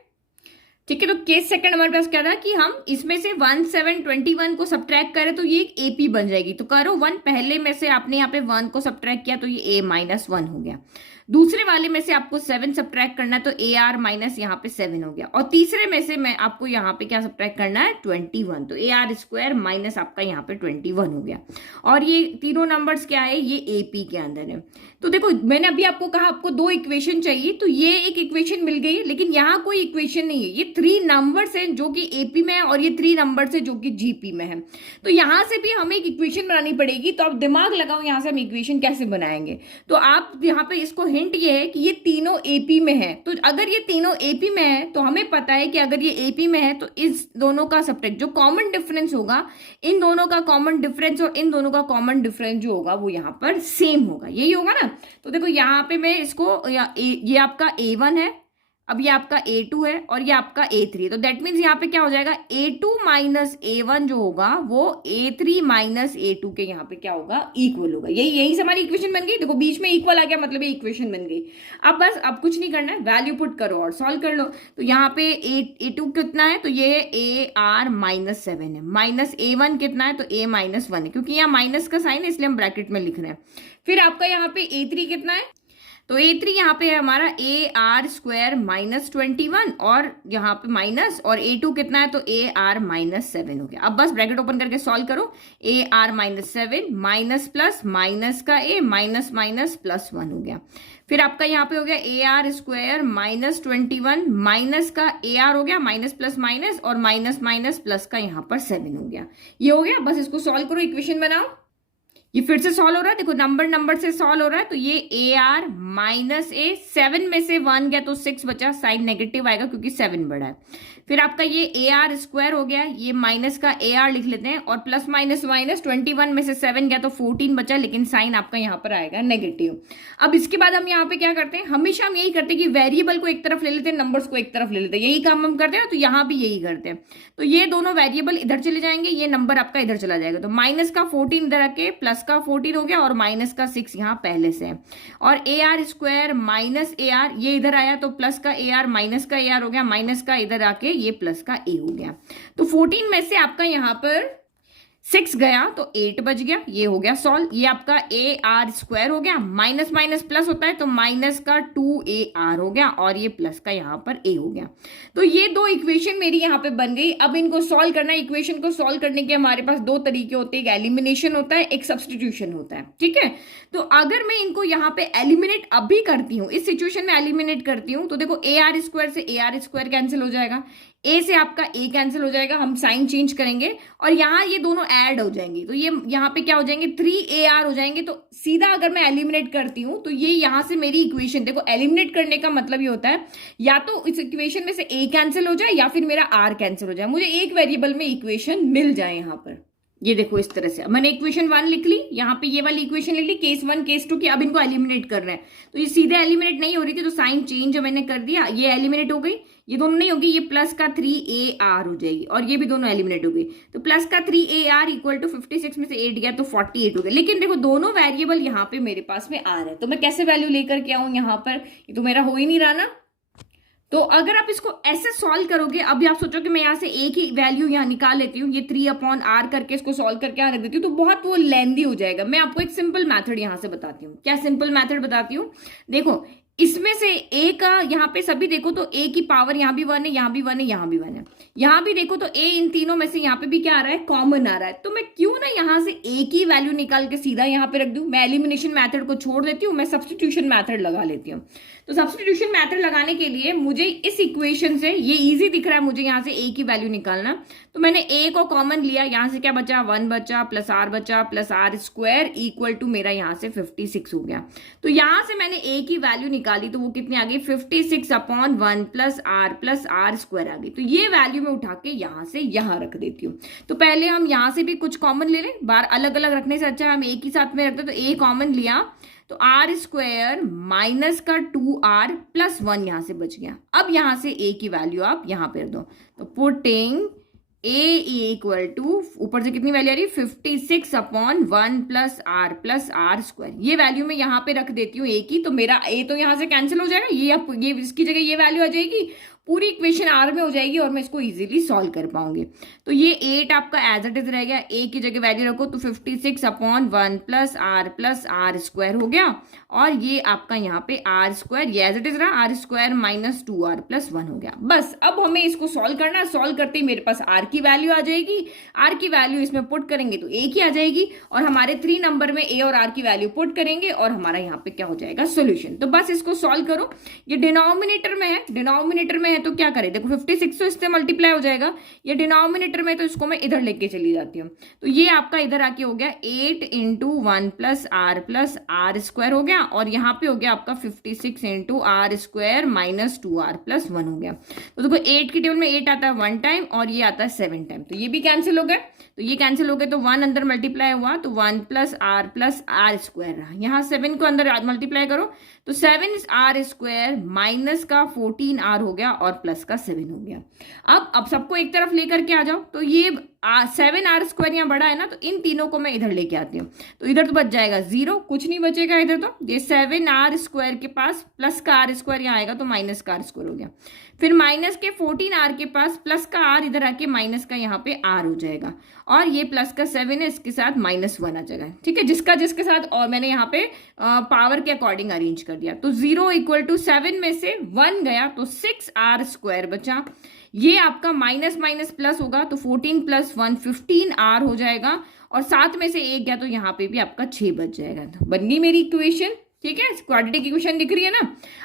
ठीक है। तो केस सेकंड हमारे पास क्या था कि हम इसमें से 1 7 21 को सब्ट्रैक्ट करें तो ये एक एपी बन जाएगी। तो करो 1, पहले में से आपने यहाँ पे 1 को सब्ट्रैक्ट किया तो ये a माइनस 1 हो गया। दूसरे वाले में से आपको 7 सब्ट्रैक्ट करना है तो ए आर माइनस यहाँ पे 7 हो गया। और तीसरे में से मैं आपको यहाँ पे क्या सब्ट्रैक्ट करना है, 21, तो ए आर स्क्वायर माइनस आपका यहाँ पे 21 हो गया। और ये तीनों नंबर्स क्या है, ये एपी के अंदर है। तो देखो मैंने अभी आपको कहा आपको 2 इक्वेशन चाहिए, तो ये एक इक्वेशन मिल गई, लेकिन यहाँ कोई इक्वेशन नहीं है, ये 3 नंबर्स हैं जो कि एपी में है और ये 3 नंबर्स है जो कि जीपी में है। तो यहाँ से भी हमें एक इक्वेशन बनानी पड़ेगी। तो आप दिमाग लगाओ यहाँ से हम इक्वेशन कैसे बनाएंगे। तो आप यहाँ पे इसको हिंट ये है कि ये तीनों एपी में है। तो अगर ये तीनों एपी में है तो हमें पता है कि अगर ये एपी में है तो इस दोनों का सब्ट्रैक्ट जो कॉमन डिफरेंस होगा, इन दोनों का कॉमन डिफरेंस और इन दोनों का कॉमन डिफरेंस जो होगा वो यहाँ पर सेम होगा, यही होगा ना। तो देखो यहाँ पे मैं इसको ये आपका A1 है, अब ये आपका A2 है और ये आपका A3 है। तो दैट मीन्स यहाँ पे क्या हो जाएगा, A2 माइनस A1 जो होगा वो A3 माइनस A2 के यहाँ पे क्या होगा, इक्वल होगा। यही से हमारी इक्वेशन बन गई। देखो बीच में इक्वल आ गया, मतलब ये इक्वेशन बन गई। अब बस अब कुछ नहीं करना है, वैल्यू पुट करो और सॉल्व कर लो। तो यहाँ पे A2 कितना है, तो ये AR माइनस 7 है, माइनस A1 कितना है, तो A माइनस 1 है, क्योंकि यहाँ माइनस का साइन है इसलिए हम ब्रैकेट में लिख रहे हैं। फिर आपका यहाँ पे A3 कितना है, तो A3 यहाँ पे है हमारा ए आर स्क्वायर माइनस 21 और यहाँ पे माइनस, और A2 कितना है, तो ए आर माइनस 7 हो गया। अब बस ब्रैकेट ओपन करके सॉल्व करो, A R minus 7 minus plus minus का ए माइनस माइनस प्लस 1 हो गया। फिर आपका यहाँ पे हो गया A R square minus 21 minus का ए आर हो गया, माइनस प्लस माइनस और माइनस माइनस प्लस का यहाँ पर 7 हो गया। ये हो गया, बस इसको सॉल्व करो, इक्वेशन बनाओ। ये फिर से सॉल्व हो रहा है, देखो नंबर से सॉल्व हो रहा है। तो ये ए आर माइनस ए, 7 में से 1 गया तो 6 बचा, साइन नेगेटिव आएगा क्योंकि 7 बड़ा है। फिर आपका ये ए आर स्क्वायर हो गया, ये माइनस का ए आर लिख लेते हैं, और प्लस माइनस माइनस 21 में से 7 गया तो 14 बचा, लेकिन साइन आपका यहाँ पर आएगा नेगेटिव। अब इसके बाद हम यहाँ पे क्या करते हैं, हमेशा हम यही करते हैं कि वेरिएबल को एक तरफ ले लेते हैं, नंबर्स को एक तरफ ले लेते हैं, यही काम हम करते हैं ना। तो यहाँ भी यही करते हैं। तो ये दोनों वेरिएबल इधर चले जाएंगे, ये नंबर आपका इधर चला जाएगा। तो माइनस का 14 इधर आके प्लस का 14 हो गया और माइनस का 6 यहाँ पहले से है। और A R square minus A R, ये इधर आया तो प्लस का ए आर माइनस का ए आर हो गया, माइनस का इधर आके ये प्लस का ए हो गया। तो 14 में से आपका यहाँ पर 6 गया तो 8 बच गया, ये हो गया सॉल्व। ये आपका ए आर स्क्वायर हो गया, माइनस माइनस प्लस होता है तो माइनस का 2AR हो गया, और ये प्लस का यहाँ पर ए हो गया। तो ये 2 इक्वेशन मेरी यहाँ पे बन गई। अब इनको सॉल्व करना है। इक्वेशन को सॉल्व करने के हमारे पास 2 तरीके होते हैं, एक एलिमिनेशन होता है, एक सब्सटीट्यूशन होता है, ठीक है। तो अगर मैं इनको यहाँ पे एलिमिनेट अभी करती हूँ, इस सिचुएशन में एलिमिनेट करती हूँ, तो देखो ए आर स्क्वायर से ए आर स्क्वायर कैंसिल हो जाएगा, ए से आपका ए कैंसिल हो जाएगा, हम साइन चेंज करेंगे और यहाँ ये दोनों ऐड हो जाएंगे, तो ये यहाँ पे क्या हो जाएंगे, 3AR हो जाएंगे। तो सीधा अगर मैं एलिमिनेट करती हूँ तो ये यहाँ से मेरी इक्वेशन, देखो एलिमिनेट करने का मतलब ये होता है या तो इस इक्वेशन में से ए कैंसिल हो जाए या फिर मेरा आर कैंसिल हो जाए, मुझे एक वेरिएबल में इक्वेशन मिल जाए यहाँ पर। ये देखो इस तरह से मैंने इक्वेशन 1 लिख ली, यहाँ पे ये वाली इक्वेशन लिख ली, केस 1 केस 2 की। अब इनको एलिमिनेट कर रहे हैं, तो ये सीधे एलिमिनेट नहीं हो रही थी, तो साइन चेंज मैंने कर दिया, ये एलिमिनेट हो गई, ये दोनों नहीं होगी, ये प्लस का 3AR हो जाएगी, और ये भी दोनों एलिमिनेट हो गई। तो प्लस का 3AR इक्वल टू 56 में से 8 गया तो 48 हो गया। लेकिन देखो दोनों वेरिएबल यहाँ पे मेरे पास में आ रहे हैं, तो मैं कैसे वैल्यू लेकर के आऊं यहाँ पर, ये तो मेरा हो ही नहीं रहा ना। तो अगर आप इसको ऐसे सॉल्व करोगे, अभी आप सोचो कि मैं यहाँ से एक ही वैल्यू यहाँ निकाल लेती हूँ, ये 3/R करके इसको सॉल्व करके यहाँ रख देती हूँ, तो बहुत वो लेंदी हो जाएगा। मैं आपको एक सिंपल मेथड यहाँ से बताती हूँ। क्या सिंपल मेथड बताती हूँ? देखो इसमें से ए का यहाँ पे सभी देखो तो ए की पावर यहाँ भी 1 है, यहाँ भी 1 है, यहाँ भी 1 है, यहाँ भी देखो तो ए इन तीनों में से यहाँ पे भी क्या आ रहा है, कॉमन आ रहा है। तो मैं क्यों ना यहाँ से ए की वैल्यू निकाल के सीधा यहाँ पे रख दूं। मैं एलिमिनेशन मेथड को छोड़ देती हूँ, मैं सब्स्टिट्यूशन मेथड लगा लेती हूँ। तो सब्स्टिट्यूशन मेथड लगाने के लिए मुझे इस इक्वेशन से, ये इजी दिख रहा है मुझे यहाँ से ए की वैल्यू निकालना, तो मैंने ए को कॉमन लिया, यहाँ से क्या बचा, 1 बचा प्लस आर बचा plus R square equal to मेरा यहाँ से 56 हो गया। तो यहाँ से मैंने ए की वैल्यू निकाली, तो वो कितनी आ गई, 56/1 प्लस आर स्क्वायर आ गई। तो ये वैल्यू मैं उठा के यहाँ से यहाँ रख देती हूँ। तो पहले हम यहाँ से भी कुछ कॉमन ले लें, बार अलग अलग रखने से अच्छा हम एक ही साथ में रखते। तो ए कॉमन लिया, तो आर स्क्वायर माइनस का 2R प्लस 1 यहां से बच गया। अब यहां से ए की वैल्यू आप यहां पर दो, तो पुटिंग ए इक्वल टू, ऊपर से कितनी वैल्यू आ रही है, 56/1 प्लस आर स्क्वायर। ये वैल्यू मैं यहाँ पे रख देती हूँ ए की, तो मेरा ए तो यहाँ से कैंसिल हो जाएगा, ये इसकी जगह ये वैल्यू आ जाएगी, पूरी इक्वेशन आर में हो जाएगी और मैं इसको इजीली सॉल्व कर पाऊंगी। तो ये 8 आपका एज इट इज रह गया, ए की जगह वैल्यू रखो तो 56/1 प्लस आर स्क्वायर हो गया, और ये आपका यहाँ पे आर स्क्वायर, ये एज इट इज रहा, R square minus 2R plus 1 हो गया। बस अब हमें इसको सॉल्व करना है। सॉल्व करते ही मेरे पास आर की वैल्यू आ जाएगी, आर की वैल्यू इसमें पुट करेंगे तो ए की आ जाएगी, और हमारे 3 नंबर में ए और आर की वैल्यू पुट करेंगे और हमारा यहाँ पे क्या हो जाएगा, सोल्यूशन। तो बस इसको सॉल्व करो। ये डिनोमिनेटर में है, डिनोमिनेटर में है तो क्या करें, देखो 56 तो इससे मल्टीप्लाई हो जाएगा, ये डिनोमिनेटर में, तो इसको मैं इधर लेके चली जाती हूँ। तो ये आपका इधर आके हो गया 8 × 1 प्लस आर स्क्वायर हो गया, और यहाँ पे हो गया आपका 56 × are square minus 2R plus 1 हो गया। तो देखो 8 की टेबल में 8 आता है 1 टाइम और ये आता है 7 टाइम, तो ये भी कैंसिल हो गए। तो ये कैंसिल हो गए, तो 1 अंदर मल्टीप्लाई हुआ तो 1 प्लस आर स्क्वायर रहा। यहाँ 7 को अंदर मल्टीप्लाई करो तो 7R स्क्वायर माइनस का 14R हो गया और प्लस का 7 हो गया। अब सबको एक तरफ लेकर के आ जाओ, तो ये 7R स्क्वायर यहाँ बड़ा है ना, तो इन तीनों को मैं इधर लेके आती हूँ, तो इधर तो बच जाएगा 0, कुछ नहीं बचेगा इधर। तो ये 7R स्क्वायर के पास प्लस का आर स्क्वायर यहाँ आएगा तो माइनस का आर स्क्वायर हो गया, फिर माइनस के 14R के पास प्लस का आर इधर आके माइनस का यहाँ पे आर हो जाएगा, और ये प्लस का 7 है, इसके साथ -1 आ जाएगा। ठीक है, जिसके साथ, और मैंने यहाँ पे पावर के अकॉर्डिंग अरेंज कर दिया। तो 0 = 7 में से 1 गया तो 6R स्क्वायर बचा। ये आपका माइनस माइनस प्लस होगा तो 14 + 1 15R हो जाएगा, और 7 में से 1 गया तो यहाँ पे भी आपका 6 बच जाएगा। तो बन गई मेरी इक्वेशन। ठीक है, क्वाड्रेटिक इक्वेशन दिख रही है ना।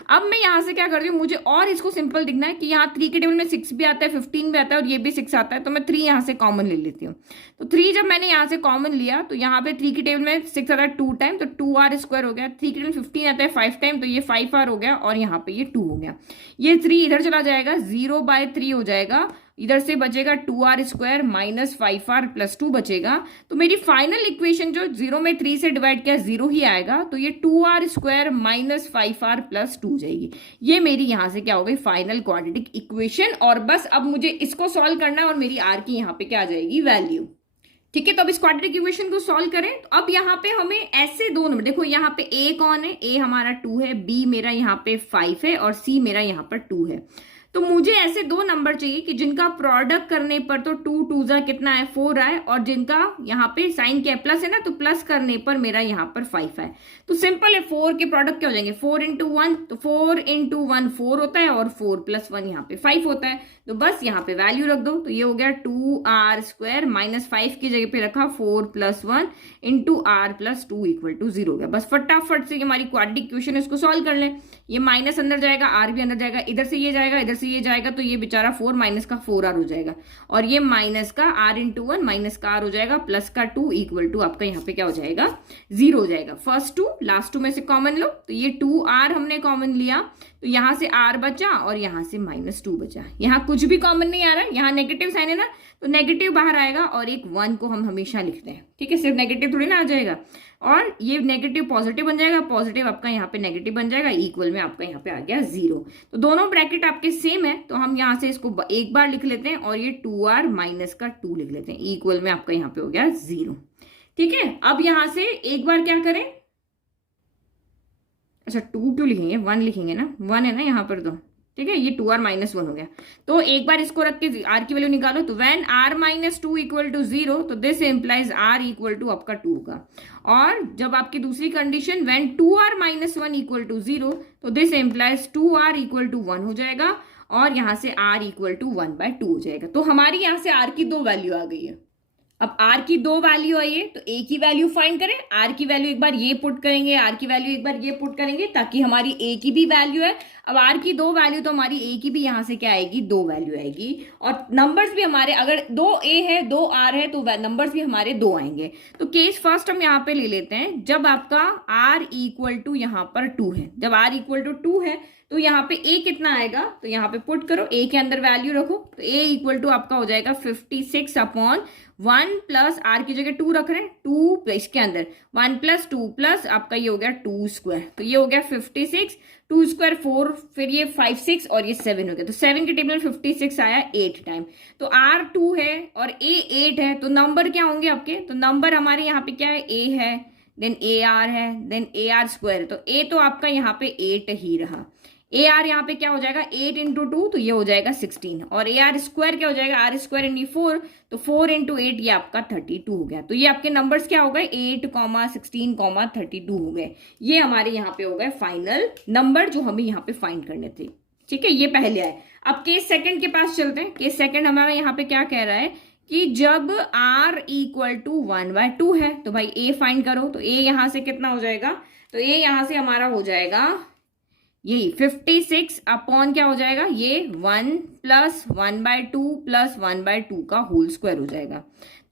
अब मैं यहाँ से क्या कर रही हूँ, मुझे और इसको सिंपल दिखना है कि यहाँ 3 के टेबल में 6 भी आता है, 15 भी आता है, और ये भी 6 आता है, तो मैं 3 यहाँ से कॉमन ले लेती हूँ। तो 3 जब मैंने यहाँ से कॉमन लिया तो यहाँ पे 3 के टेबल में 6 आता है 2 टाइम, तो 2R स्क्वायर हो गया। 3 के टेबल में 15 आता है 5 टाइम, तो ये 5R हो गया, और यहाँ पे ये 2 हो गया। ये 3 इधर चला जाएगा, 0/3 हो जाएगा, इधर से बचेगा 2R square minus 5R plus 2 बचेगा। तो मेरी फाइनल इक्वेशन जो 0 में 3 से डिवाइड किया 0 ही आएगा, तो ये 2R square minus 5R plus 2 जाएगी। ये मेरी यहाँ से क्या हो गई, फाइनल क्वाड्रेटिक इक्वेशन। और बस अब मुझे इसको सॉल्व करना है, और मेरी R की यहाँ पे क्या आ जाएगी, वैल्यू। ठीक है, तो अब इस क्वाड्रेटिक इक्वेशन को सॉल्व करें। तो अब यहाँ पे हमें ऐसे 2 नंबर, देखो यहाँ पे A कौन है, A हमारा 2 है, B मेरा यहाँ पे 5 है, और C मेरा यहाँ पर 2 है। तो मुझे ऐसे 2 नंबर चाहिए कि जिनका प्रोडक्ट करने पर तो 2 2 जा कितना है, 4 आए, और जिनका यहाँ पे साइन क्या प्लस है ना, तो प्लस करने पर मेरा यहाँ पर 5 है। तो सिंपल है, 4 के प्रोडक्ट क्या हो जाएंगे, 4 × 1, तो 4 × 1 4 होता है, और 4 + 1 यहाँ पे 5 होता है। तो बस यहाँ पे वैल्यू रख दो, तो ये हो गया 2R स्क्वायर माइनस 5 की जगह पे रखा 4 + 1 × R + 2 = 0 हो गया। बस फटाफट से हमारी क्वाड्रेटिक इक्वेशन है, इसको सॉल्व कर लें। ये माइनस अंदर जाएगा, R भी अंदर जाएगा, इधर से ये जाएगा, इधर से ये जाएगा, तो ये बेचारा 4 माइनस का 4R हो जाएगा, और ये माइनस का R × 1 माइनस का R हो जाएगा, प्लस का 2 = आपका यहाँ पे क्या हो जाएगा, 0 हो जाएगा। फर्स्ट 2 लास्ट 2 में से कॉमन लो, तो ये 2R हमने कॉमन लिया, तो यहाँ से r बचा और यहाँ से -2 बचा। यहाँ कुछ भी कॉमन नहीं आ रहा है, यहाँ नेगेटिव साइन है ना, तो नेगेटिव बाहर आएगा और एक 1 को हम हमेशा लिखते हैं, ठीक है, सिर्फ नेगेटिव थोड़ी ना आ जाएगा, और ये नेगेटिव पॉजिटिव बन जाएगा, पॉजिटिव आपका यहाँ पे नेगेटिव बन जाएगा, इक्वल में आपका यहाँ पे आ गया 0। तो दोनों ब्रैकेट आपके सेम है, तो हम यहाँ से इसको एक बार लिख लेते हैं और ये 2r माइनस का 2 लिख लेते हैं, इक्वल में आपका यहाँ पे हो गया 0। ठीक है, अब यहां से एक बार क्या करें, अच्छा 2 लिखेंगे, 1 लिखेंगे ना, 1 है ना यहाँ पर, तो ठीक है, ये 2r माइनस 1 हो गया। तो एक बार इसको रख के r की वैल्यू निकालो, तो when r minus 2 equal to 0, तो this implies r equal to आपका 2 का। और जब आपकी दूसरी condition when 2r minus 1 equal to 0, तो this implies 2r equal to 1 हो जाएगा, और यहां से r इक्वल टू 1/2 हो जाएगा। तो हमारी यहां से r की 2 वैल्यू आ गई है। अब r की 2 वैल्यू आई है, तो a की वैल्यू फाइंड करें, r की वैल्यू एक बार ये पुट करेंगे, r की वैल्यू एक बार ये पुट करेंगे, ताकि हमारी a की भी वैल्यू है। अब r की 2 वैल्यू, तो हमारी a की भी यहां से क्या आएगी, 2 वैल्यू आएगी, और नंबर्स भी हमारे, अगर 2a है 2r है, तो नंबर्स भी हमारे 2 आएंगे। तो केस फर्स्ट हम यहाँ पे ले लेते हैं, जब आपका r इक्वल टू यहाँ पर 2 है, जब r इक्वल टू 2 है, तो यहाँ पे a कितना आएगा, तो यहाँ पे पुट करो, a के अंदर वैल्यू रखो, तो a इक्वल टू आपका हो जाएगा 56/1 प्लस r की जगह 2 रख रहे हैं, 2 इसके अंदर 1 प्लस 2 प्लस आपका ये हो गया 2 स्क्वायर, तो ये हो गया 56, 2 स्क्वायर 4, फिर ये 5 6 और ये 7 हो गया, तो 7 के टेबल में 56 आया 8 टाइम। तो r 2 है और a 8 है, तो नंबर क्या होंगे आपके, तो नंबर हमारे यहाँ पे क्या है, a है, देन ar है, देन ar स्क्वायर है, तो a तो आपका यहाँ पे 8 ही रहा, AR यहाँ पे क्या हो जाएगा, 8 इंटू 2, तो ये हो जाएगा 16, और AR स्क्वायर क्या हो जाएगा, R स्क्वायर इंटू 4, तो 4 इंटू 8 ये आपका 32 हो गया। तो ये आपके नंबर्स क्या हो गए, 8, 16, 32 हो गए। ये हमारे यहाँ पे हो गए फाइनल नंबर जो हमें यहाँ पे फाइंड करने थे। ठीक है, ये पहले आए। अब केस सेकंड के पास चलते हैं। केस सेकंड हमारा यहाँ पे क्या कह रहा है कि जब R इक्वल टू 1/2 है, तो भाई A फाइंड करो, तो A यहाँ से कितना हो जाएगा, तो A यहाँ से हमारा हो जाएगा यही 56 अपॉन क्या हो जाएगा, ये 1 प्लस 1/2 प्लस 1/2 का होल स्क्वायर हो जाएगा।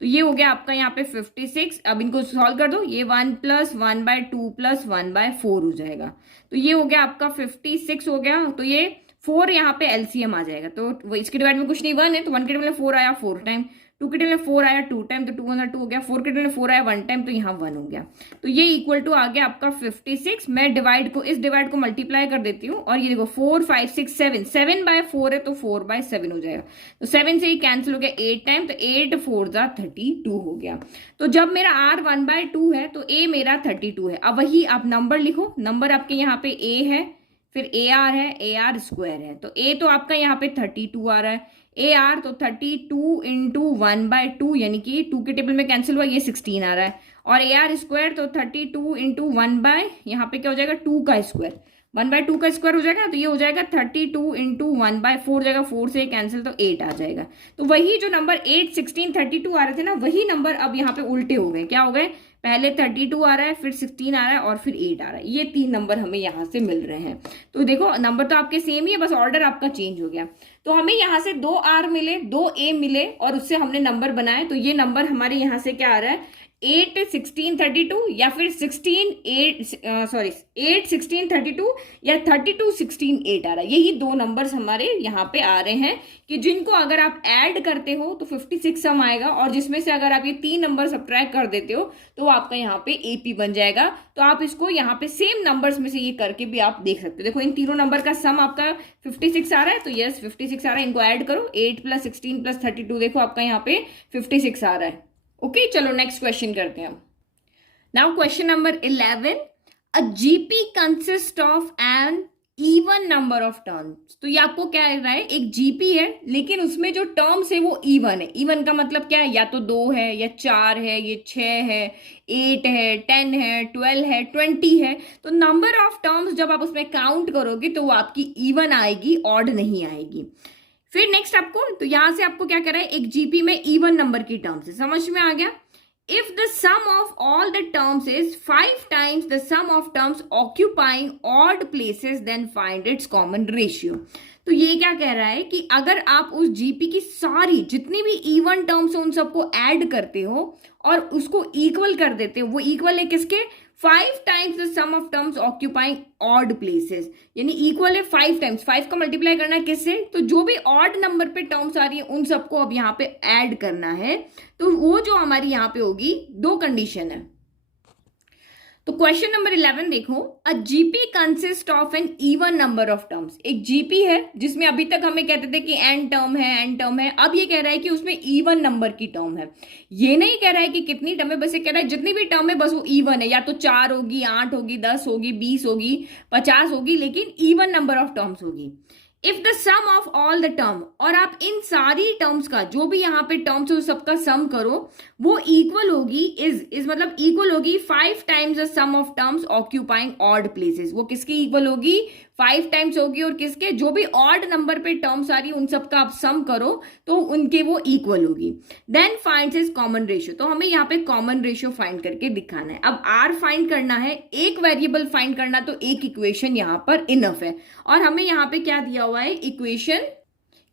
तो ये हो गया आपका यहाँ पे 56। अब इनको सॉल्व कर दो, ये 1 प्लस 1/2 प्लस 1/4 हो जाएगा। तो ये हो गया आपका 56 हो गया। तो ये 4 यहाँ पे एलसीएम आ जाएगा, तो इसके डिवाइड में कुछ नहीं, 1 है, तो 1 के डिवाइड में 4 आया 4 टाइम, 2 के डिवाइड में 4 आया 2 टाइम, तो 2 1 2 हो गया, 4 के डिवाइड में 4 आया 1 टाइम, तो यहाँ 1 हो गया। तो ये इक्वल टू आ गया आपका 56। मैं डिवाइड को, इस डिवाइड को मल्टीप्लाई कर देती हूँ, और ये देखो 4 5 6 7, 7/4 है, तो 4/7 हो जाएगा। तो 7 से ही कैंसिल हो गया 8 टाइम, तो 8 4 32 हो गया। तो जब मेरा R 1/2 है, तो A मेरा 32 है। अब वही आप नंबर लिखो, नंबर आपके यहाँ पे A है, फिर AR है, AR स्क्वायर है, तो A तो आपका यहाँ पे 32 आ रहा है, AR तो 32 इंटू 1/2, यानी कि 2 के टेबल में कैंसिल हुआ, ये 16 आ रहा है, और AR स्क्वायर तो 32 इंटू 1 यहाँ पे क्या हो जाएगा 2 का स्क्वायर, 1/2 का स्क्वायर हो जाएगा, तो ये हो जाएगा 32 इंटू 1/4 हो जाएगा, 4 से कैंसिल, तो 8 आ जाएगा। तो वही जो नंबर 8 16 32 आ रहे थे ना, वही नंबर अब यहाँ पे उल्टे हो गए। क्या हो गए, पहले 32 आ रहा है, फिर 16 आ रहा है, और फिर 8 आ रहा है। ये 3 नंबर हमें यहाँ से मिल रहे हैं। तो देखो नंबर तो आपके सेम ही है, बस ऑर्डर आपका चेंज हो गया। तो हमें यहाँ से 2 R मिले, 2 A मिले, और उससे हमने नंबर बनाए। तो ये नंबर हमारे यहाँ से क्या आ रहा है, 8 16 32, या फिर 8 16 32, या 32 16 8 आ रहा है। यही 2 नंबर्स हमारे यहाँ पे आ रहे हैं, कि जिनको अगर आप ऐड करते हो तो 56 सम आएगा, और जिसमें से अगर आप ये 3 नंबर सब्ट्रैक्ट कर देते हो तो आपका यहाँ पे AP बन जाएगा। तो आप इसको यहाँ पे सेम नंबर्स में से ये करके भी आप देख सकते हो। देखो इन तीनों नंबर का सम आपका 56 आ रहा है, तो यस 56 आ रहा है, इनको ऐड करो, 8 प्लस 16 प्लस 32, देखो आपका यहाँ पे 56 आ रहा है। ओके, चलो नेक्स्ट क्वेश्चन करते हैं। Now question number 11, a GP consist of an even number of terms. तो ये आपको क्या लग रहा है, एक जीपी है, लेकिन उसमें जो टर्म्स है वो इवन है। इवन का मतलब क्या है, या तो 2 है, या 4 है, ये 6 है, 8 है, 10 है, 12 है, 20 है। तो नंबर ऑफ टर्म्स जब आप उसमें काउंट करोगे तो वो आपकी इवन आएगी, ऑड नहीं आएगी। फिर नेक्स्ट आपको, तो यहां से आपको क्या कर रहा है, एक जीपी में इवन नंबर की टर्म्स है, समझ में आ गया। If the sum of all the terms is 5 times the sum of terms occupying odd places, then find its common ratio. तो ये क्या कह रहा है कि अगर आप उस जीपी की सारी जितनी भी इवन टर्म्स उन सबको ऐड करते हो और उसको इक्वल कर देते हो, वो इक्वल है किसके? 5 times the sum of terms occupying odd places, यानी इक्वल है 5 टाइम्स। 5 का मल्टीप्लाई करना है किससे? तो जो भी ऑड नंबर पे टर्म्स आ रही है उन सबको अब यहाँ पे ऐड करना है। तो वो जो हमारी यहाँ पे होगी, दो कंडीशन है। तो क्वेश्चन नंबर 11 देखो, a GP consist of an even number of terms. एक जीपी है जिसमें अभी तक हमें कहते थे कि एन टर्म है, अब ये कह रहा है कि उसमें इवन नंबर की टर्म है। ये नहीं कह रहा है कि कितनी टर्म है, बस ये कह रहा है जितनी भी टर्म है बस वो इवन है, या तो 4 होगी, 8 होगी, 10 होगी, 20 होगी, 50 होगी, लेकिन इवन नंबर ऑफ टर्म्स होगी। If the sum of all the term, और आप इन सारी टर्म्स का जो भी यहाँ पे टर्म्स है सबका सम करो, वो इक्वल होगी, इज मतलब इक्वल होगी 5 times the sum of terms occupying odd places. वो किसकी इक्वल होगी? 5 टाइम्स होगी, और किसके? जो भी ऑड नंबर पे टर्म्स आ रही है उन सबका आप सम करो तो उनके वो इक्वल होगी। Then find his common ratio. तो हमें यहाँ पे कॉमन रेशियो फाइंड करके दिखाना है। अब आर फाइंड करना है, एक वेरिएबल फाइंड करना, तो एक इक्वेशन यहाँ पर इनफ है। और हमें यहाँ पे क्या दिया हुआ है? इक्वेशन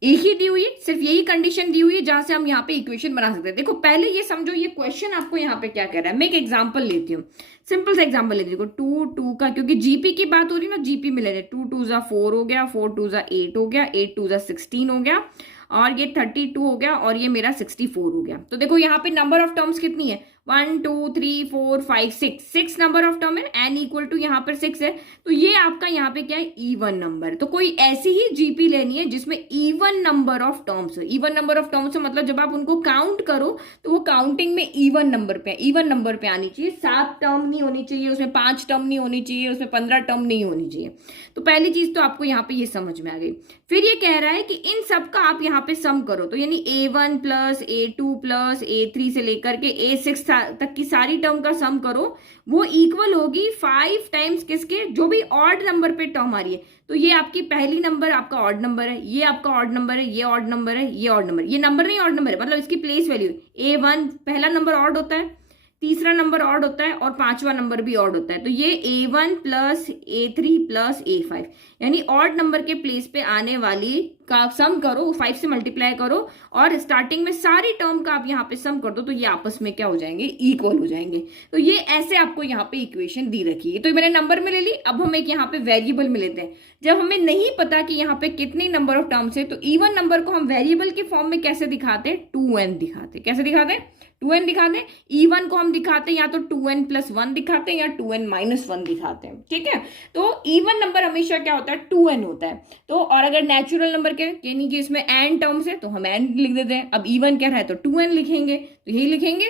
एक ही दी हुई है, सिर्फ यही कंडीशन दी हुई है जहां से हम यहाँ पे इक्वेशन बना सकते हैं। देखो पहले ये समझो ये क्वेश्चन आपको यहाँ पे क्या कह रहा है। मैं एक एग्जांपल लेती हूँ, सिंपल सा एग्जांपल लेती हूँ। 2 का, क्योंकि जीपी की बात हो रही है ना, जीपी में ले रहे 2 2 जा 4 हो गया, 4 2 जा 8 हो गया, 8 2 जा 16 हो गया, और ये 32 हो गया, और ये मेरा 64 हो गया। तो देखो यहाँ पे नंबर ऑफ टर्म्स कितनी है? 1 2 3 4 5 6 नंबर ऑफ टर्म है, एन इक्वल टू यहाँ पर 6 है। तो ये आपका यहाँ पे क्या है? Even number. तो कोई ऐसी ही जीपी लेनी है जिसमें इवन नंबर ऑफ टर्म्स हो। इवन नंबर ऑफ टर्म्स हो मतलब जब आप उनको काउंट करो तो वो काउंटिंग में इवन नंबर पे आनी चाहिए। 7 टर्म नहीं होनी चाहिए उसमें, 5 टर्म नहीं होनी चाहिए उसमें, 15 टर्म नहीं होनी चाहिए। तो पहली चीज तो आपको यहाँ पे ये समझ में आ गई। फिर ये कह रहा है कि इन सब का आप यहाँ पे सम करो, तो यानी A1 plus A2 plus A3 से लेकर के A6 तक की सारी टर्म का सम करो, वो इक्वल होगी 5 टाइम्स किसके? जो भी ऑड नंबर पे टर्म आ रही है। तो ये आपकी पहली नंबर आपका ऑड नंबर है, ये आपका ऑड नंबर है, ये ऑड नंबर है, ये ऑड नंबर, ये नंबर नहीं ऑड नंबर है, मतलब इसकी प्लेस वैल्यू। A1 पहला नंबर ऑड होता है, तीसरा नंबर ऑड होता है, और 5वां नंबर भी ऑड होता है। तो ये A1 plus A3 plus A5, यानी ऑड नंबर के प्लेस पे आने वाली का सम करो, 5 से मल्टीप्लाई करो, और स्टार्टिंग में सारी टर्म का आप यहाँ पे सम कर दो, तो ये आपस में क्या हो जाएंगे? इक्वल हो जाएंगे। तो ये ऐसे आपको यहाँ पे इक्वेशन दी रखी है। तो मैंने नंबर में ले ली, अब हम एक यहाँ पे वेरिएबल में लेते हैं। जब हमें नहीं पता कि यहाँ पे कितने नंबर ऑफ टर्म्स है, तो इवन नंबर को हम वेरिएबल के फॉर्म में कैसे दिखाते हैं? 2n दिखाते। कैसे दिखाते हैं? 2n दिखाते हैं। इवन को हम दिखाते हैं या तो 2n प्लस 1 दिखाते हैं या 2n माइनस 1 दिखाते हैं, ठीक है। तो इवन नंबर हमेशा क्या होता है? 2n होता है। तो और अगर नेचुरल नंबर के यानी कि इसमें n टर्म्स है तो हम n लिख देते हैं। अब इवन क्या है तो 2n लिखेंगे, तो यही लिखेंगे।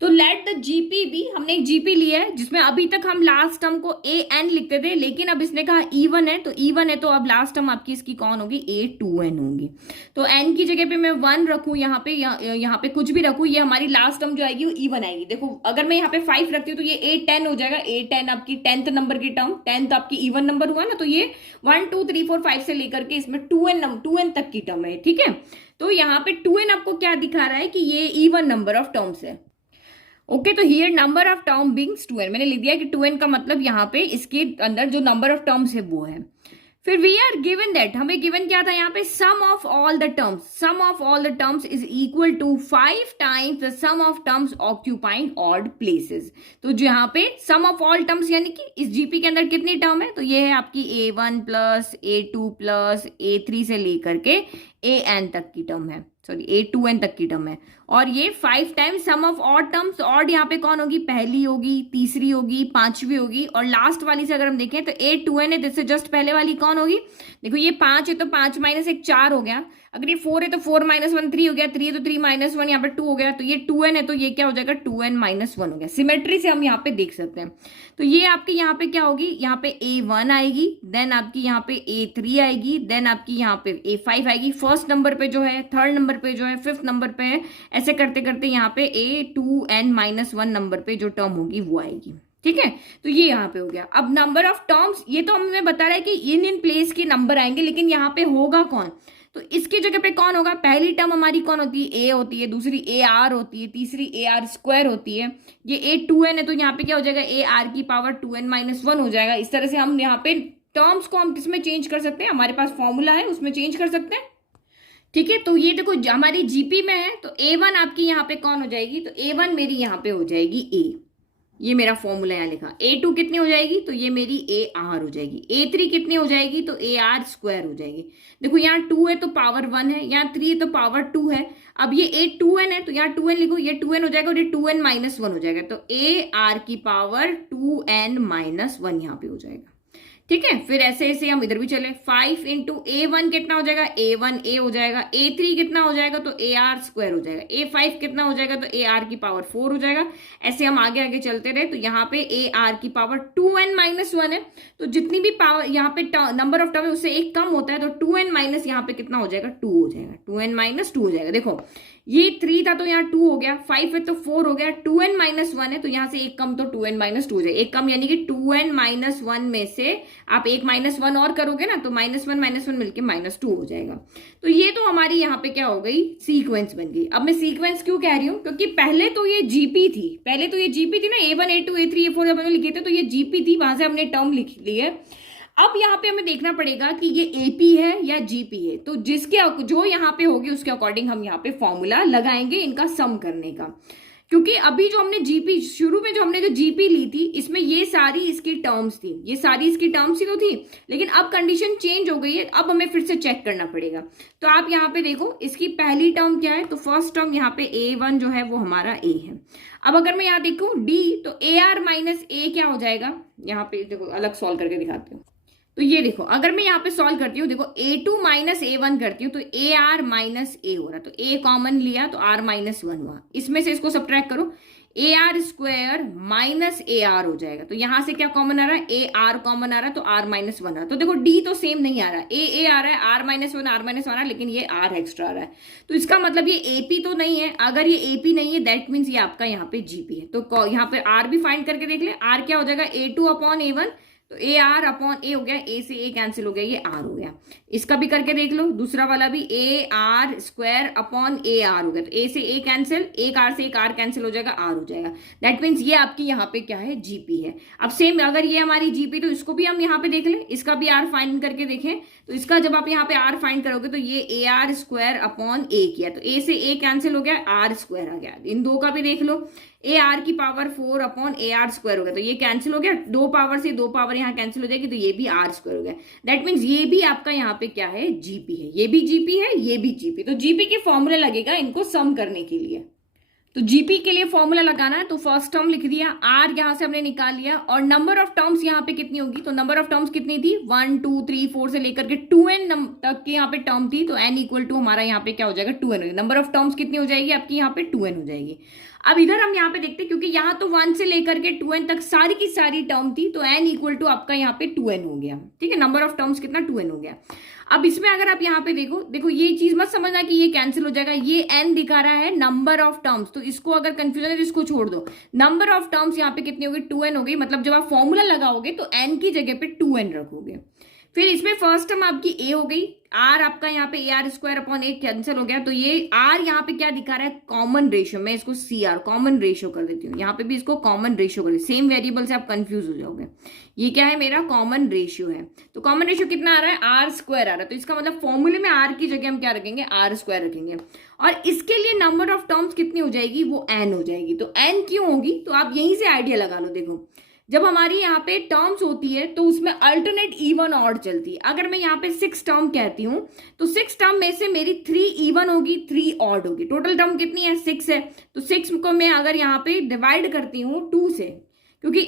तो लेट द जीपी बी, हमने एक जीपी लिया है जिसमें अभी तक हम लास्ट टर्म को an लिखते थे, लेकिन अब इसने कहा इवन है, तो इवन है तो अब लास्ट टर्म आपकी इसकी कौन होगी? A2n होगी। तो n की जगह पे मैं 1 रखूं, यहाँ पे कुछ भी रखूं, ये हमारी लास्ट टर्म जो आएगी वो इवन आएगी। देखो अगर मैं यहाँ पे 5 रखती हूँ तो ये A10 हो जाएगा। A10 आपकी 10th नंबर की टर्म, 10th आपकी इवन नंबर हुआ ना, तो ये 1 2 3 4 5 से लेकर के इसमें 2n तक की टर्म है, ठीक है। तो यहाँ पे 2n आपको क्या दिखा रहा है कि ये इवन नंबर ऑफ टर्म्स है। ओके, तो here number of term बिंग्स 2n, मैंने लिख दिया कि 2n का मतलब यहाँ पे इसके अंदर जो नंबर ऑफ टर्म्स है वो है। फिर वी आर गिवन दैट, हमें गिवन क्या था यहाँ पे? Sum of all the terms is equal to 5 times the sum of terms occupying odd places. तो जो यहाँ पे सम ऑफ ऑल टर्म्स यानी कि इस जीपी के अंदर कितनी टर्म है? तो ये है आपकी A1 plus A2 plus A3 से लेकर के AN तक की टर्म है, सॉरी A2n तक की टर्म है। और ये 5 times sum of odd terms, odd यहाँ पे कौन होगी? पहली होगी, तीसरी होगी, 5वीं होगी, और लास्ट वाली से अगर हम देखें तो A2n है, जिससे जस्ट पहले वाली कौन होगी? देखो ये 5 है तो 5 माइनस 1 4 हो गया, अगर ये 4 है तो 4 माइनस 1 3 हो गया, 3 है तो 3 माइनस 1 यहाँ पे 2 हो गया, तो ये 2n है तो ये क्या हो जाएगा? 2n माइनस 1 हो गया। सिमेट्री से हम यहाँ पे देख सकते हैं। तो ये आपके यहाँ पे क्या होगी? यहाँ पे A1 आएगी, देन आपकी यहाँ पे A3 आएगी, देन आपकी यहाँ पे A5 आएगी, फर्स्ट नंबर पे जो है, थर्ड नंबर पे जो है, फिफ्थ नंबर पे है, ऐसे करते करते यहाँ पे A2n माइनस 1 नंबर पे जो टर्म होगी वो आएगी, ठीक है। तो ये यहाँ पे हो गया। अब नंबर ऑफ टर्म्स, ये तो हमें बता रहा है कि इन प्लेस के नंबर आएंगे, लेकिन यहाँ पे होगा कौन? तो इसकी जगह पे कौन होगा? पहली टर्म हमारी कौन होती है? A होती है, दूसरी AR होती है, तीसरी AR स्क्वायर होती है, ये A2n है तो यहाँ पे क्या हो जाएगा? AR की पावर 2n माइनस 1 हो जाएगा। इस तरह से हम यहाँ पे टर्म्स को हम किसमें चेंज कर सकते हैं, हमारे पास फॉर्मूला है उसमें चेंज कर सकते हैं। ठीक है, तो ये देखो हमारी जीपी में है, तो A1 आपकी यहाँ पे कौन हो जाएगी, तो A1 मेरी यहाँ पे हो जाएगी A, ये मेरा फॉर्मूला यहाँ लिखा। A2 कितनी हो जाएगी, तो ये मेरी AR हो जाएगी। A3 कितनी हो जाएगी, तो AR स्क्वायर हो जाएगी। देखो यहाँ 2 है तो पावर 1 है, यहाँ 3 है तो पावर 2 है। अब ये A2n है तो यहाँ 2n लिखो, ये 2n हो जाएगा और ये 2n माइनस 1 हो जाएगा, तो AR की पावर 2n माइनस 1 यहाँ पे हो जाएगा। ठीक है, फिर ऐसे ऐसे हम इधर भी चले, 5 इंटू A1 कितना हो जाएगा, A1A हो जाएगा। A3 कितना हो जाएगा, तो AR स्क्वायर हो जाएगा। A5 कितना हो जाएगा, तो AR की पावर 4 हो जाएगा। ऐसे हम आगे आगे चलते रहे, तो यहाँ पे AR की पावर 2n माइनस 1 है, तो जितनी भी पावर यहाँ पे नंबर ऑफ टर्म है उससे एक कम होता है, तो 2n माइनस यहाँ पे कितना हो जाएगा, 2 हो जाएगा। 2n माइनस 2 हो जाएगा। देखो ये 3 था तो यहाँ 2 हो गया, 5 है तो 4 हो गया, 2n माइनस 1 है तो यहाँ से एक कम तो 2n माइनस 2 हो जाएगा। एक कम यानी कि 2n माइनस 1 में से आप एक माइनस 1 और करोगे ना, तो माइनस 1 मिलके माइनस 2 हो जाएगा। तो ये तो हमारी यहाँ पे क्या हो गई, सीक्वेंस बन गई। अब मैं सीक्वेंस क्यों कह रही हूँ, क्योंकि पहले तो ये जीपी थी ना, A1 A2 A3 A4 जब हमने लिखे थे तो ये जीपी थी, वहां से हमने टर्म लिख ली है। अब यहाँ पे हमें देखना पड़ेगा कि ये एपी है या जीपी है, तो जिसके जो यहाँ पे होगी उसके अकॉर्डिंग हम यहाँ पे फॉर्मूला लगाएंगे इनका सम करने का। क्योंकि अभी जो हमने जीपी शुरू में जो हमने जो जीपी ली थी इसमें ये सारी इसकी टर्म्स थी, तो थी, लेकिन अब कंडीशन चेंज हो गई है, अब हमें फिर से चेक करना पड़ेगा। तो आप यहाँ पे देखो इसकी पहली टर्म क्या है, तो फर्स्ट टर्म यहाँ पे A1 जो है वो हमारा A है। अब अगर मैं यहाँ देखूं D, तो AR माइनस A क्या हो जाएगा, यहाँ पे देखो अलग सॉल्व करके दिखाती हूँ। तो ये देखो अगर मैं यहाँ पे सॉल्व करती हूँ, देखो A2 माइनस A1 करती हूँ तो AR माइनस A हो रहा है, तो A कॉमन लिया तो R माइनस 1 हुआ, इसमें से इसको सब्ट्रैक्ट करो, AR स्क्वायर माइनस AR हो जाएगा। तो यहां से क्या कॉमन आ रहा है, AR कॉमन आ रहा है, तो R माइनस 1 आ रहा है। तो देखो D तो सेम नहीं आ रहा है, A आ रहा है, R माइनस 1 आ रहा है, लेकिन ये R एक्स्ट्रा आ रहा है। तो इसका मतलब ये AP तो नहीं है, अगर ये AP नहीं है दैट मीन्स ये आपका यहाँ पे GP है। तो यहाँ पे R भी फाइंड करके देख ले, R क्या हो जाएगा, A2 अपॉन A1, तो AR अपॉन A हो गया, A से A कैंसिल हो गया, ये R हो गया। इसका भी करके देख लो, दूसरा वाला भी AR स्क्वायर अपॉन AR हो गया, तो A से A कैंसिल, एक R से एक R कैंसिल हो जाएगा, R हो जाएगा। दैट मीन्स ये आपकी यहाँ पे क्या है, GP है। अब सेम अगर ये हमारी GP, तो इसको भी हम यहाँ पे देख लें, इसका भी R फाइंड करके देखें। तो इसका जब आप यहाँ पे R फाइंड करोगे तो ये AR स्क्वायर अपॉन A किया, तो A से A कैंसिल हो गया, R स्क्वायर आ गया। इन दो का भी देख लो, AR की पावर 4 अपॉन AR स्क्वायर हो गया, तो ये कैंसिल हो गया, दो पावर से दो पावर यहाँ कैंसिल हो जाएगी, तो ये भी R स्क्वायर हो गया। दैट मीन्स ये भी आपका यहाँ पे क्या है, GP है, ये भी GP है, ये भी GP। तो GP के फॉर्मूला लगेगा इनको सम करने के लिए। तो जीपी के लिए फॉर्मूला लगाना है, तो फर्स्ट टर्म लिख दिया, आर यहां से हमने निकाल लिया, और नंबर ऑफ टर्म्स यहाँ पे कितनी होगी, तो नंबर ऑफ टर्म्स कितनी थी, 1 2 3 4 से लेकर के 2n तक की यहाँ पे टर्म थी, तो n इक्वल टू हमारा यहाँ पे क्या हो जाएगा, 2n हो जाएगा। नंबर ऑफ टर्म्स कितनी हो जाएगी आपकी यहाँ पे, 2n हो जाएगी। अब इधर हम यहाँ पे देखते हैं, क्योंकि यहाँ तो 1 से लेकर के 2n तक सारी की सारी टर्म थी, तो n इक्वल टू आपका यहाँ पे 2n हो गया। ठीक है, नंबर ऑफ टर्म्स कितना, 2n हो गया। अब इसमें अगर आप यहाँ पे देखो ये चीज मत समझना कि ये कैंसिल हो जाएगा, ये n दिखा रहा है नंबर ऑफ टर्म्स, तो इसको अगर कंफ्यूजन है तो इसको छोड़ दो। नंबर ऑफ टर्म्स यहाँ पे कितनी होगी, 2n हो गई, मतलब जब आप फॉर्मूला लगाओगे तो n की जगह पे 2n रखोगे। फिर इसमें फर्स्ट टर्म आपकी a हो गई, r आपका यहाँ पे AR square upon A cancel हो गया, तो ये r यहाँ पे क्या दिखा रहा है, कॉमन रेशियो। मैं इसको CR कॉमन रेशियो कर देती हूँ, यहाँ पे भी इसको कॉमन रेशियो कर देती हूँ, सेम वेरिएबल से आप कंफ्यूज हो जाओगे। ये क्या है, मेरा कॉमन रेशियो है, तो कॉमन रेशियो कितना आ रहा है, R स्क्वायर आ रहा है, तो इसका मतलब फॉर्मूले में R की जगह हम क्या रखेंगे, R स्क्वायर रखेंगे। और इसके लिए नंबर ऑफ टर्म्स कितनी हो जाएगी, वो n हो जाएगी। तो n क्यों होगी, तो आप यहीं से आइडिया लगा लो। देखो जब हमारी यहाँ पे टर्म्स होती है तो उसमें अल्टरनेट इवन ऑड चलती है। अगर मैं यहाँ पे 6 टर्म कहती हूँ तो 6 टर्म में से मेरी 3 इवन होगी, 3 ऑड होगी। टोटल टर्म कितनी है, 6 है, तो 6 को मैं अगर यहाँ पे डिवाइड करती हूँ 2 से, क्योंकि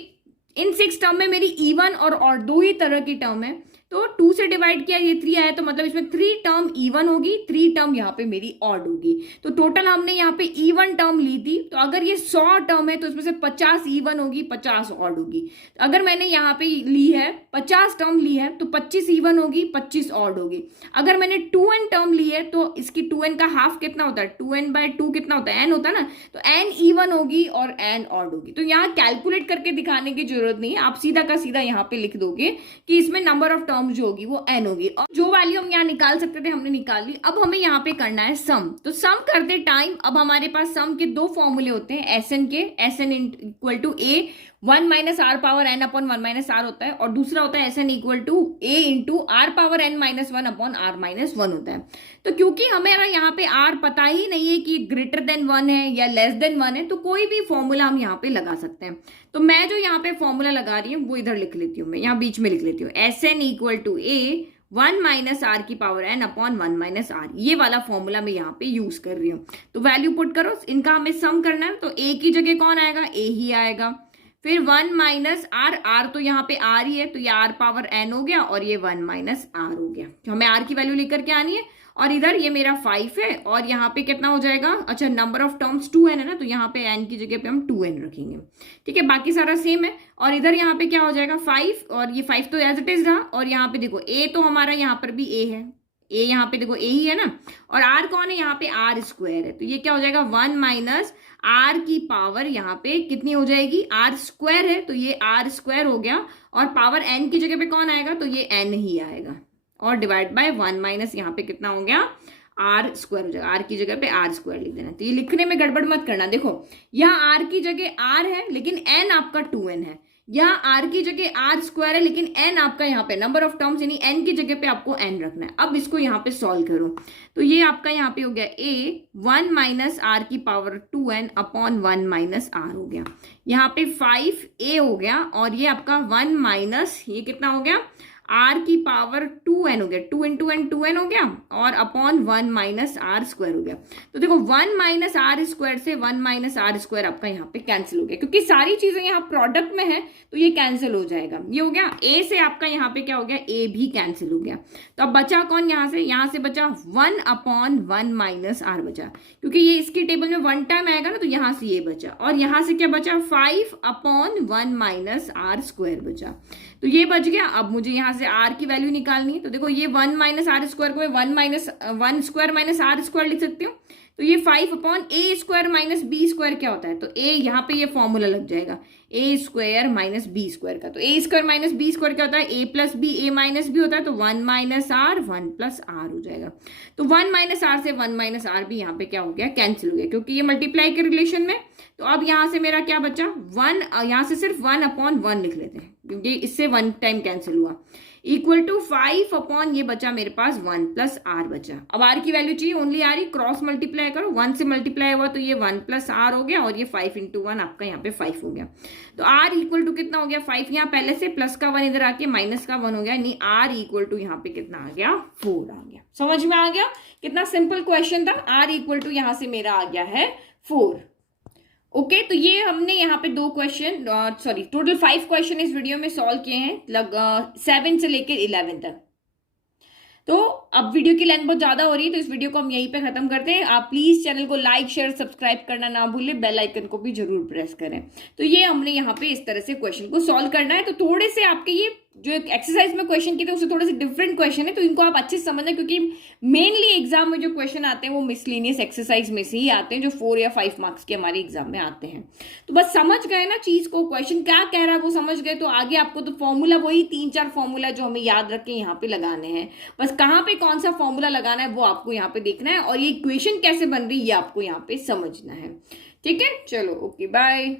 इन 6 टर्म में मेरी इवन और ऑड दो ही तरह की टर्म है, तो 2 से डिवाइड किया, ये 3 आया, तो मतलब इसमें 3 टर्म इवन होगी, 3 टर्म यहाँ पे मेरी ऑड होगी। तो टोटल हमने यहाँ पे इवन टर्म ली थी, तो अगर ये 100 टर्म है तो इसमें से 50 इवन होगी, 50 ऑड होगी। तो अगर मैंने यहाँ पे ली है 50 टर्म ली है तो 25 इवन होगी, 25 ऑड होगी। अगर मैंने 2n टर्म ली है तो इसकी 2n का हाफ कितना होता है, 2n/2 कितना होता है, n होता है ना, तो n इवन होगी और n ऑड होगी। तो यहाँ कैलकुलेट करके दिखाने की जरूरत नहीं है, आप सीधा का सीधा यहाँ पे लिख दोगे कि इसमें नंबर ऑफ टर्म टर्म जो होगी वो n होगी, और जो वैल्यू हम यहाँ निकाल सकते थे हमने निकाल ली। अब हमें यहाँ पे करना है सम। तो सम करते टाइम अब हमारे पास सम के दो फॉर्मूले होते हैं Sn के, Sn equal to a 1 minus R power n upon 1 minus R होता है, और दूसरा होता है Sn equal to a into R power n minus 1 upon R minus 1 होता है। तो क्योंकि हमें यहाँ पे r पता ही नहीं है कि ग्रेटर देन 1 है या लेस देन 1 है, तो कोई भी फॉर्मूला हम यहाँ पे लगा सकते हैं। तो मैं जो यहाँ पे फॉर्मूला लगा रही हूँ वो इधर लिख लेती हूँ, मैं यहाँ बीच में लिख लेती हूँ Sn equal to a 1 minus are की power n upon 1 minus r, ये वाला फॉर्मूला मैं यहाँ पे यूज कर रही हूँ। तो वैल्यू पुट करो, इनका हमें सम करना है, तो a की जगह कौन आएगा, a ही आएगा। फिर 1 माइनस आर, आर तो यहाँ पे आर ही है, तो ये आर पावर n हो गया, और ये 1 माइनस आर हो गया। तो हमें आर की वैल्यू लेकर के आनी है, और इधर ये मेरा 5 है, और यहाँ पे कितना हो जाएगा, अच्छा नंबर ऑफ टर्म्स 2n है ना, तो यहाँ पे n की जगह पे हम 2n रखेंगे, ठीक है, बाकी सारा सेम है। और इधर यहाँ पे क्या हो जाएगा 5, और ये 5 तो एज इट इज रहा, और यहाँ पे देखो a तो हमारा यहाँ पर भी a है, a यहाँ पे देखो a ही है ना, और r कौन है, यहाँ पे r स्क्वायर है, तो ये क्या हो जाएगा 1 माइनस r की पावर यहाँ पे कितनी हो जाएगी, r स्क्वायर है, तो ये r स्क्वायर हो गया, और पावर n की जगह पे कौन आएगा, तो ये n ही आएगा, और डिवाइड बाय 1 माइनस यहाँ पे कितना हो गया आर स्क्वायर हो जाएगा, आर की जगह पे आर स्क्वायर लिख देना। तो ये लिखने में गड़बड़ मत करना, देखो यहाँ आर की जगह आर है लेकिन एन आपका 2n है, यहाँ आर की जगह आर स्क्वायर है लेकिन एन आपका यहाँ पे नंबर ऑफ टर्म्स यानी एन की जगह पे आपको एन रखना है। अब इसको यहाँ पे सॉल्व करो, तो ये आपका यहाँ पे हो गया a 1 माइनस आर की power 2n upon 1 minus R हो गया, यहाँ पे 5a हो गया, और ये आपका 1 माइनस ये कितना हो गया r की पावर 2n हो गया, 2 इंटू n 2n हो गया, और अपॉन 1 माइनस आर स्क्वायर हो गया। तो देखो 1 माइनस आर स्क्वायर से 1 माइनस आर स्क्वायर आपका यहाँ पे कैंसिल हो गया, क्योंकि सारी चीजें यहाँ प्रोडक्ट में है तो ये कैंसिल हो जाएगा। ये हो गया a से आपका यहाँ पे क्या हो गया, a भी कैंसिल हो गया। तो अब बचा कौन, यहाँ से बचा 1 अपॉन 1 माइनस आर बचा, क्योंकि ये इसकी टेबल में 1 टाइम आएगा ना, तो यहाँ से ये बचा, और यहाँ से क्या बचा 5 अपॉन 1 माइनस आर स्क्वायर बचा, तो ये बच गया। अब मुझे यहाँ से r की वैल्यू निकालनी है, तो देखो ये 1 माइनस आर स्क्वायर को मैं 1 स्क्वायर माइनस आर स्क्वायर लिख सकती हूँ, तो ये 5 अपॉन ए स्क्वायर माइनस बी स्क्वायर क्या होता है, तो a यहाँ पे ये फॉर्मूला लग जाएगा a square minus B square का। तो a square minus B square क्या होता है, a plus B a minus B होता है, तो 1 माइनस आर 1 प्लस आर हो जाएगा। तो 1 माइनस आर से 1 माइनस आर भी यहाँ पे क्या हो गया, कैंसिल हो गया, क्योंकि ये मल्टीप्लाई के रिलेशन में। तो अब यहाँ से मेरा क्या बचा 1, यहाँ से सिर्फ 1 अपॉन 1 लिख लेते हैं, क्योंकि इससे 1 टाइम कैंसिल हुआ, इक्वल टू 5 अपॉन ये बचा मेरे पास 1 प्लस आर बचा। अब आर की वैल्यू चाहिए, ओनली आर ही, क्रॉस मल्टीप्लाई करो, 1 से मल्टीप्लाई हुआ तो ये 1 प्लस आर हो गया, और ये 5 इंटू 1 आपका यहाँ पे 5 हो गया। तो आर इक्वल टू कितना हो गया 5, यहाँ पहले से प्लस का 1 इधर आके माइनस का 1 हो गया, यानी आर इक्वल टू यहाँ पे कितना आ गया 4 आ गया। समझ में आ गया कितना सिंपल क्वेश्चन था, आर इक्वल टू यहाँ से मेरा आ गया है 4। ओके तो ये हमने यहाँ पे 2 क्वेश्चन सॉरी टोटल 5 क्वेश्चन इस वीडियो में सॉल्व किए हैं, 7 से लेकर 11 तक। तो अब वीडियो की लेंथ बहुत ज्यादा हो रही है, तो इस वीडियो को हम यहीं पे खत्म करते हैं। आप प्लीज चैनल को लाइक शेयर सब्सक्राइब करना ना भूलें, बेल आइकन को भी जरूर प्रेस करें। तो ये हमने यहाँ पे इस तरह से क्वेश्चन को सॉल्व करना है। तो थोड़े से आपके ये जो एक्सरसाइज में क्वेश्चन किए थे उससे थोड़े से डिफरेंट क्वेश्चन है, तो इनको आप अच्छे से समझना, क्योंकि मेनली एग्जाम में जो क्वेश्चन आते हैं वो मिसलिनियस एक्सरसाइज में से ही आते हैं, जो 4 या 5 मार्क्स के हमारे एग्जाम में आते हैं। तो बस समझ गए ना चीज को, क्वेश्चन क्या कह रहा है वो समझ गए, तो आगे आपको तो फॉर्मूला वही 3-4 फॉर्मूला जो हमें याद रख के यहाँ पे लगाने हैं, बस कहाँ पे कौन सा फॉर्मूला लगाना है वो आपको यहाँ पे देखना है, और ये इक्वेशन कैसे बन रही है ये आपको यहाँ पे समझना है। ठीक है, चलो ओके बाय।